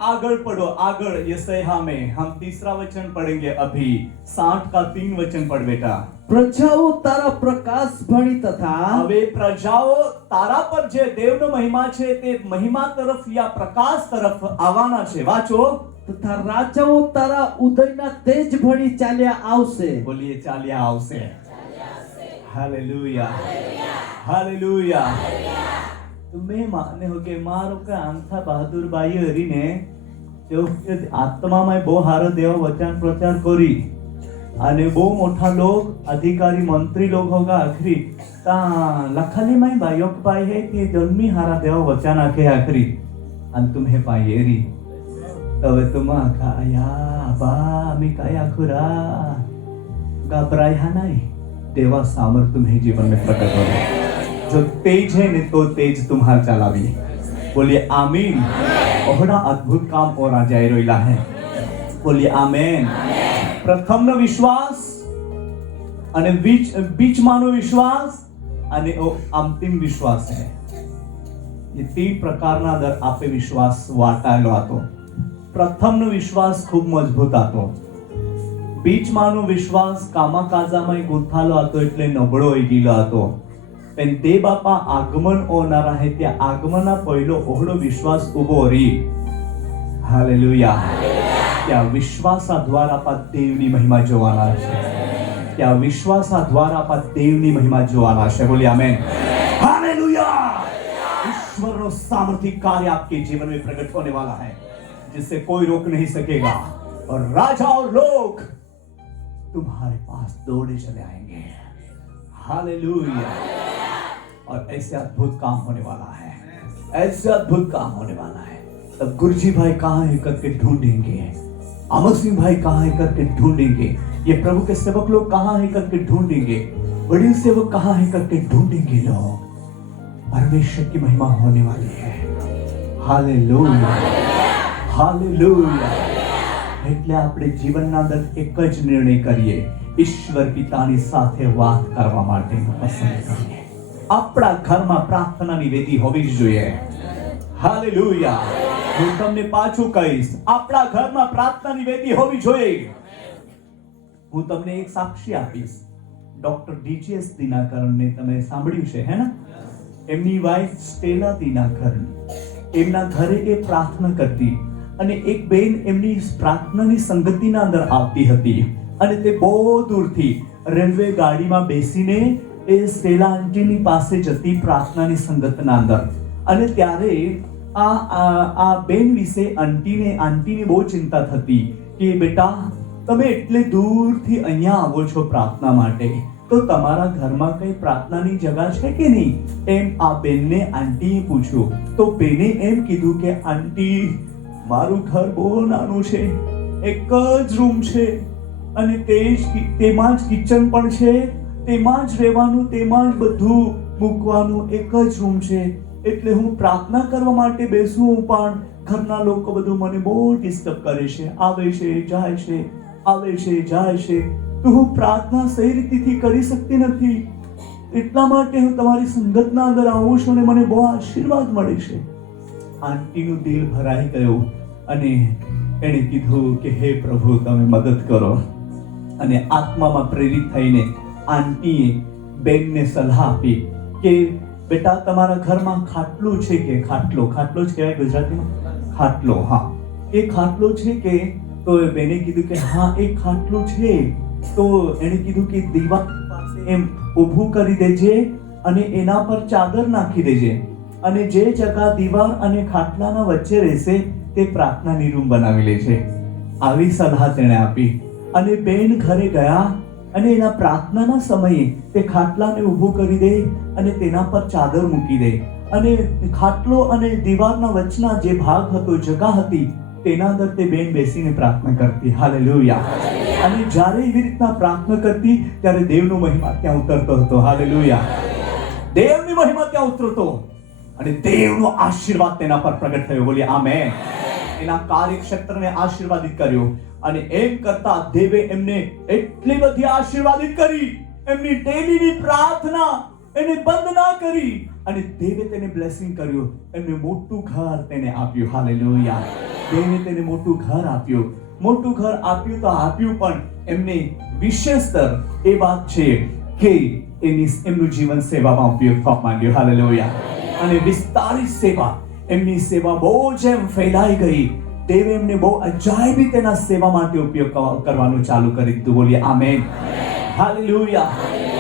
आगळ पढ़ो आगळ यशायाह में हम तीसरा वचन पढ़ेंगे अभी 60 का 3 वचन पढ़ बेटा प्रजाओ तारा प्रकाश भणी तथा હવે પ્રજાઓ તારા પર જે દેવનો મહિમા છે તે મહિમા તરફ યા પ્રકાશ તરફ આવવાના છે વાંચો તથા રાજાઓ તારા ઉદયના તેજ ભણી ચાલ્યા આવશે બોલીએ ચાલ્યા આવશે હાલેલુયા હાલેલુયા તમે માને હો કે મારો કે આંખા બહાદુર બાઈ હરીને જો આત્મામાં બહુ હારો દેવ વચન પ્રચાર કરી અને બહુ મોટા લોग अधिकारी मंत्री लोग होगा आखरी ता लखाली माई बायोक पाई है कि जन्मी हारा देव वचन आखे आखरी अन तुम्हें पायेरी तवे तुम आखा या बा मी काय आखुरा घबराई हा नाही देवा सामर्थ तुम्हें जीवन में प्रकट हो जो तेज है ने तो तेज तुम्हार चलावी बोलिए आमीन ओहड़ा अद्भुत काम और आ जाए रोइला है बोलिए आमीन प्रथम नो विश्वास અને બીચમાંનો વિશ્વાસ અને અંતિમ વિશ્વાસ છે એ 3 પ્રકારના દર આપે વિશ્વાસ વાટાયેલો હતો પ્રથમનો વિશ્વાસ ખૂબ મજબૂત હતો બીચમાંનો વિશ્વાસ કામાકાજામાં ગોથાલો હતો એટલે નબળો હોઈ ગયેલો હતો પણ તે બાપા આગમન ઓનારા હે ત્યાં આગમનના પહેલો ઓહળો વિશ્વાસ ઉભો રહી હાલેલુયા ત્યાં વિશ્વાસા દ્વારા આપા દેવની મહિમા જોવાના છે क्या विश्वास द्वारा आप देवनी महिमा जोवाना है बोलिए आमेन हालेलुया ईश्वर नो सामर्थ्य कार्य आपके जीवन में प्रकट होने वाला है जिससे कोई रोक नहीं सकेगा और राजा और लोग तुम्हारे पास दौड़े चले आएंगे हालेलुया और ऐसे अद्भुत काम होने वाला है ऐसे अद्भुत काम होने वाला है तब गुरुजी भाई कहाँ है करके ढूंढेंगे अमर सिंह भाई कहाँ है करके ढूंढेंगे ये प्रभु के सेवक लोग कहाँ है करके ढूंढेंगे बड़े सेवक कहाँ है करके ढूंढेंगे लोग परमेश्वर की महिमा होने वाली है हालेलुया हालेलुया એટલે આપણે જીવનના અંદર એક જ નિર્ણય કરીએ ઈશ્વર પિતાની સાથે વાત કરવા માટે પસંદ કરીએ આપણા ઘરમાં પ્રાર્થનાની વેદી હોવી જ જોઈએ હાલેલુયા હું તમને પાછું કહીશ આપણા ઘરમાં પ્રાર્થનાની વેદી હોવી જોઈએ હું તમને એક સાક્ષી આપીશ ડોક્ટર ડીજીએસ દિનાકરણને તમે સાંભળ્યું છે હે ને એમની વાઇફ સ્ટેલા દિનાકરણ એમના ઘરે એ પ્રાર્થના કરતી અને એક બેન એમની પ્રાર્થનાની સંગતિના અંદર આવતી હતી અને તે બહુ દૂરથી રેલવે ગાડીમાં બેસીને એ સ્ટેલા આંટીની પાસે જતી પ્રાર્થનાની સંગતના અંદર અને ત્યારે આ બેન વિશે આંટીને બહુ ચિંતા થતી કે બેટા તમે એટલે દૂરથી અહીંયા આવો છો પ્રાર્થના માટે તો તો તમારા ઘરમાં કઈ પ્રાર્થનાની જગા છે કે નહીં? એમ આ બેનને આંટીએ પૂછ્યું. તો બેને એમ કીધું કે આંટી, મારું ઘર બહુ નાનું છે, એક જ રૂમ છે અને તેમાં જ કિચન પણ છે, તેમાં જ રહેવાનું, તેમાં જ બધું મૂકવાનું, એક જ રૂમ છે. એટલે હું પ્રાર્થના કરવા માટે બેસું પણ ઘરના લોકો બધું મને બહુ ડિસ્ટર્બ કરે છે, આવે છે જાય છે, આવે છે જાય છે, તો હું પ્રાર્થના સહી રીતેથી કરી શકતી નથી. એટલા માટે હું તમારી સંગતના અંદર આવું છું અને મને બહુ આશીર્વાદ મળે છે. આંટીનું દિલ ભરાઈ ગયું અને એણે કીધું કે હે પ્રભુ, તમે મદદ કરો. અને આત્મામાં પ્રેરિત થઈને આંટીએ બેનને સલાહ આપી કે બેટા, તમારા ઘરમાં ખાટલું છે કે? ખાટલો જ કહેવાય ગુજરાતીમાં, ખાટલો. હા, એ ખાટલો છે કે? તો બેને કીધું કે હા, એ ખાટલું છે. તો એણે કીધું કે દીવાલ પાસે એમ ઊભું કરી દેજે અને એના પર ચાદર નાખી દેજે, અને જે જગા દીવાલ અને ખાટલાના વચ્ચે રહેશે તે પ્રાર્થનાની રૂમ બનાવી લેજે. આવી સલાહ તેણે આપી. અને બેન ઘરે ગયા અને એના પ્રાર્થનાના સમયે તે ખાટલાને ઊભું કરી દે અને તેના પર ચાદર મૂકી દે, અને ખાટલો અને દીવાલના વચના જે ભાગ હતો, જગા હતી, તેના અંદર તે બેન બેસીને પ્રાર્થના કરતી. હાલેલુયા. અને જ્યારે એવી રીતના પ્રાર્થના કરતી ત્યારે દેવનો મહિમા ત્યાં ઉતરતો હતો. હાલેલુયા. દેવની મહિમા ત્યાં ઉતરતો અને દેવનો આશીર્વાદ તેના પર પ્રગટ થયો. બોલીએ આમેન. એના કાર્યક્ષેત્રને આશીર્વાદિત કર્યો અને એમ કરતા દેવે એમને એટલી બધી આશીર્વાદિત કરી, એમની ડેલીની પ્રાર્થના એને બંધ ના કરી અને દેવે તેને બ્લેસિંગ કર્યું. એમને મોટું ઘર તેને આપ્યું. હાલેલુયા. દેવે તેને મોટું ઘર આપ્યું. મોટું ઘર આપ્યું તો આપ્યું, પણ એમને વિશેષતર એ વાત છે કે એમનું જીવન સેવામાં ઉપયોગ થવા માંડ્યો. હાલેલુયા. અને વિસ્તારિત સેવા, એમની સેવા બહુ જેમ ફેલાઈ ગઈ, દેવે એમને બહુ અજાયબી તેના સેવા માટે ઉપયોગ કરવાનું ચાલુ કરી દીધું. બોલીએ આમેન. હાલેલુયા.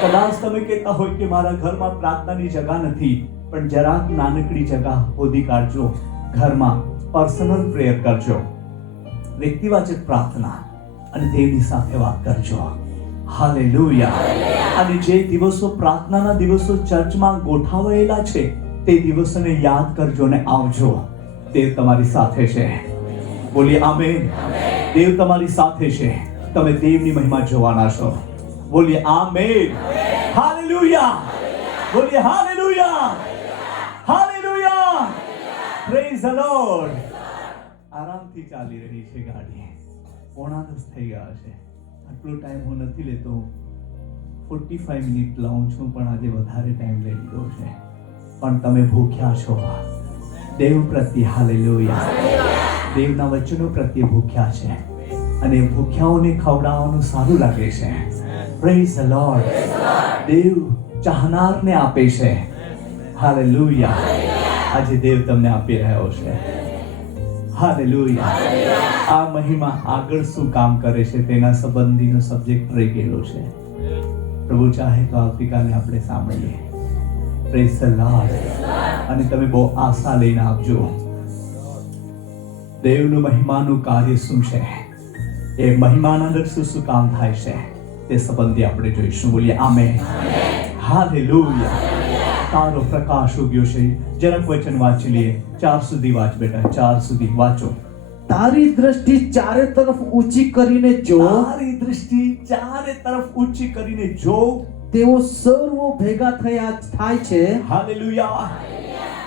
કદાચ તમે કહેતા હોય કે મારા ઘરમાં પ્રાર્થનાની જગા નથી, પણ જરાક નાનકડી જગા શોધી કાઢજો. ઘરમાં પર્સનલ પ્રેયર કરજો, વ્યક્તિવાચક પ્રાર્થના, અને દેવની સાથે વાત કરજો. હાલેલુયા. અને જે દિવસો પ્રાર્થનાના દિવસો ચર્ચમાં ગોઠવાયેલા છે તે દિવસોને યાદ કરજો અને આવજો. દેવ તમારી સાથે છે. બોલીએ આમેન. દેવ તમારી સાથે છે. તમે દેવની મહિમા જોવાના છો. બોલીએ આમેન. હાલેલુયા. બોલીએ hallelujah. Hallelujah. Praise the lord. આરામથી ચાલી રહી છે ગાડી. 9:30 થઈ ગયા છે. આટલો ટાઈમ હું નથી લેતો, 45 મિનિટ લઉં છું, પણ આજે વધારે ટાઈમ લઈ લીધો છે. પણ તમે ભૂખ્યા છો દેવ પ્રત્યે. હાલેલુયા. દેવના વચનો પ્રત્યે ભૂખ્યા છે, અને ભૂખ્યાઓને ખવડાવવાનું સારું લાગે છે. Praise the lord. દેવ ચાહનારને આપે છે. હાલેલુયા. આજે દેવ તમને આપી રહ્યો છે. હાલેલુયા. આ મહિમા આગળ શું કામ કરે છે તેના સંબંધીનો સબ્જેક્ટ રહી ગયેલો છે. પ્રભુ ચાહે તો આવતીકાલે આપણે સાંભળીએ. Praise the lord. અને તમે બહુ આશા લઈને આવજો. દેવનું મહિમાનું કાર્ય શું છે, એ મહિમાના અંદર શું કામ થાય છે તે સંબંધી આપણે જોઈશું. બોલીએ આમેન. હાલેલુયા. તારો પ્રકાશ ઉગ્યો છે. જરાક વચન વાંચી લઈએ. 4 સુધી વાંચ બેટા. 4 સુધી વાંચો. તારી દ્રષ્ટિ ચારે તરફ ઊંચી કરીને જો. તારી દ્રષ્ટિ ચારે તરફ ઊંચી કરીને જો. તેઓ સર્વ ભેગા થાય છે. હાલેલુયા.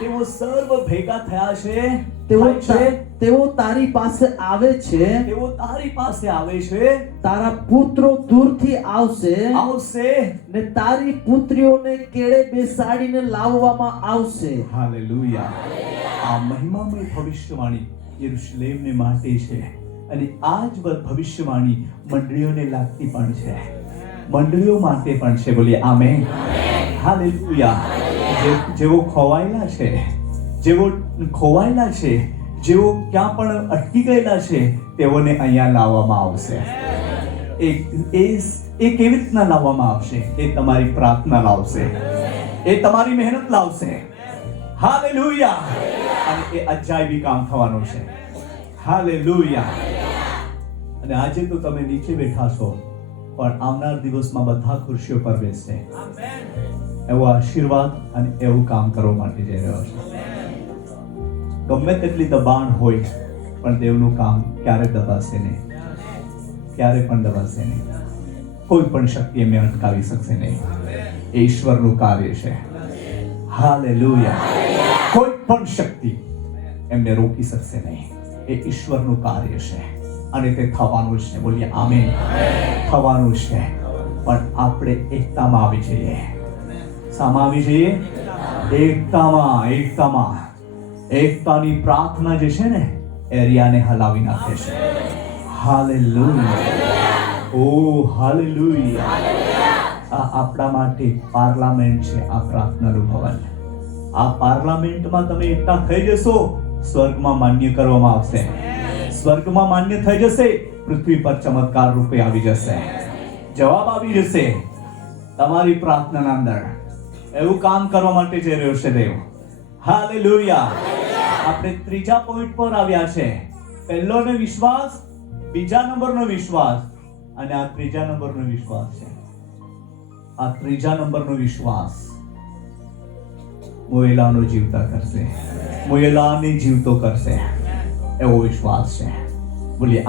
તેઓ સર્વ ભેગા થયા છે. તેઓ તારી પાસે આવે છે. તેઓ તારી પાસે આવે છે. તારા પુત્રો દૂરથી આવશે ને તારી પુત્રીઓને કેળે બેસાડીને લાવવામાં આવશે. હાલેલુયા. આ મહિમામય ભવિષ્યવાણી યરુશલેમને માટે છે, અને આ જ ભવિષ્યવાણી મંડળીઓને લાગતી પણ છે. મંડળીઓ માટે પણ છે. બોલીએ આમેન. હાલેલુયા. જેવો ખોવાયેલા છે, જેઓ ક્યાં પણ અટકી ગયેલા છે, તેઓને અહીંયા લાવવામાં આવશે. એ કેવી રીતના લાવવામાં આવશે? એ તમારી પ્રાર્થના લાવશે, એ તમારી મહેનત લાવશે. હાલેલુયા. અને એ અજાયબી કામ થવાનું છે. હાલેલુયા. અને આજે તો તમે નીચે બેઠા છો, પણ આવનાર દિવસમાં બધા ખુરશીઓ પર બેસશે. એવો આશીર્વાદ અને એવું કામ કરવા માટે જઈ રહ્યો છે. ગમે તેટલી દબાણ હોય પણ દેવનું કામ ક્યારે દબાશે નહીં, ક્યારે પણ દબાશે નહીં. કોઈ પણ શક્તિ એમને અટકાવી શકશે નહીં. એ ઈશ્વરનું કાર્ય છે. હાલેલુયા. કોઈ પણ શક્તિ એમને રોકી શકશે નહીં. એ ઈશ્વરનું કાર્ય છે અને તે થવાનું છે. બોલીએ આમીન. થવાનું છે, પણ આપણે એકતામાં આવી જઈએ. સામા આવી જઈએ? એકતામાં. એકતાની પ્રાર્થના જે છે ને, એરિયાને હલાવી નાખે છે. હાલેલુયા. ઓ હાલેલુયા. આ આપણા માટે પાર્લામેન્ટ છે, આ પ્રાર્થનાનું ભવન. આ પાર્લામેન્ટમાં તમે એકઠા થઈ જશો, સ્વર્ગમાં માન્ય કરવામાં આવશે. સ્વર્ગમાં માન્ય થઈ જશે, પૃથ્વી પર ચમત્કાર રૂપે આવી જશે. જવાબ આવી જશે તમારી પ્રાર્થનાના અંદર. એવું કામ કરવા માટે જઈ રહ્યો છે દેવ. હાલેલુયા. આપણે ત્રીજા પોઈન્ટ પર આવ્યા છે. પહેલોનો વિશ્વાસ, બીજા નંબરનો વિશ્વાસ અને આ ત્રીજા નંબરનો વિશ્વાસ છે. આ ત્રીજા નંબરનો વિશ્વાસ મોયેલાનો જીવતા કરશે, મોયેલાને જીવતો કરશે, એવો વિશ્વાસ છે. બોલીએ આમ.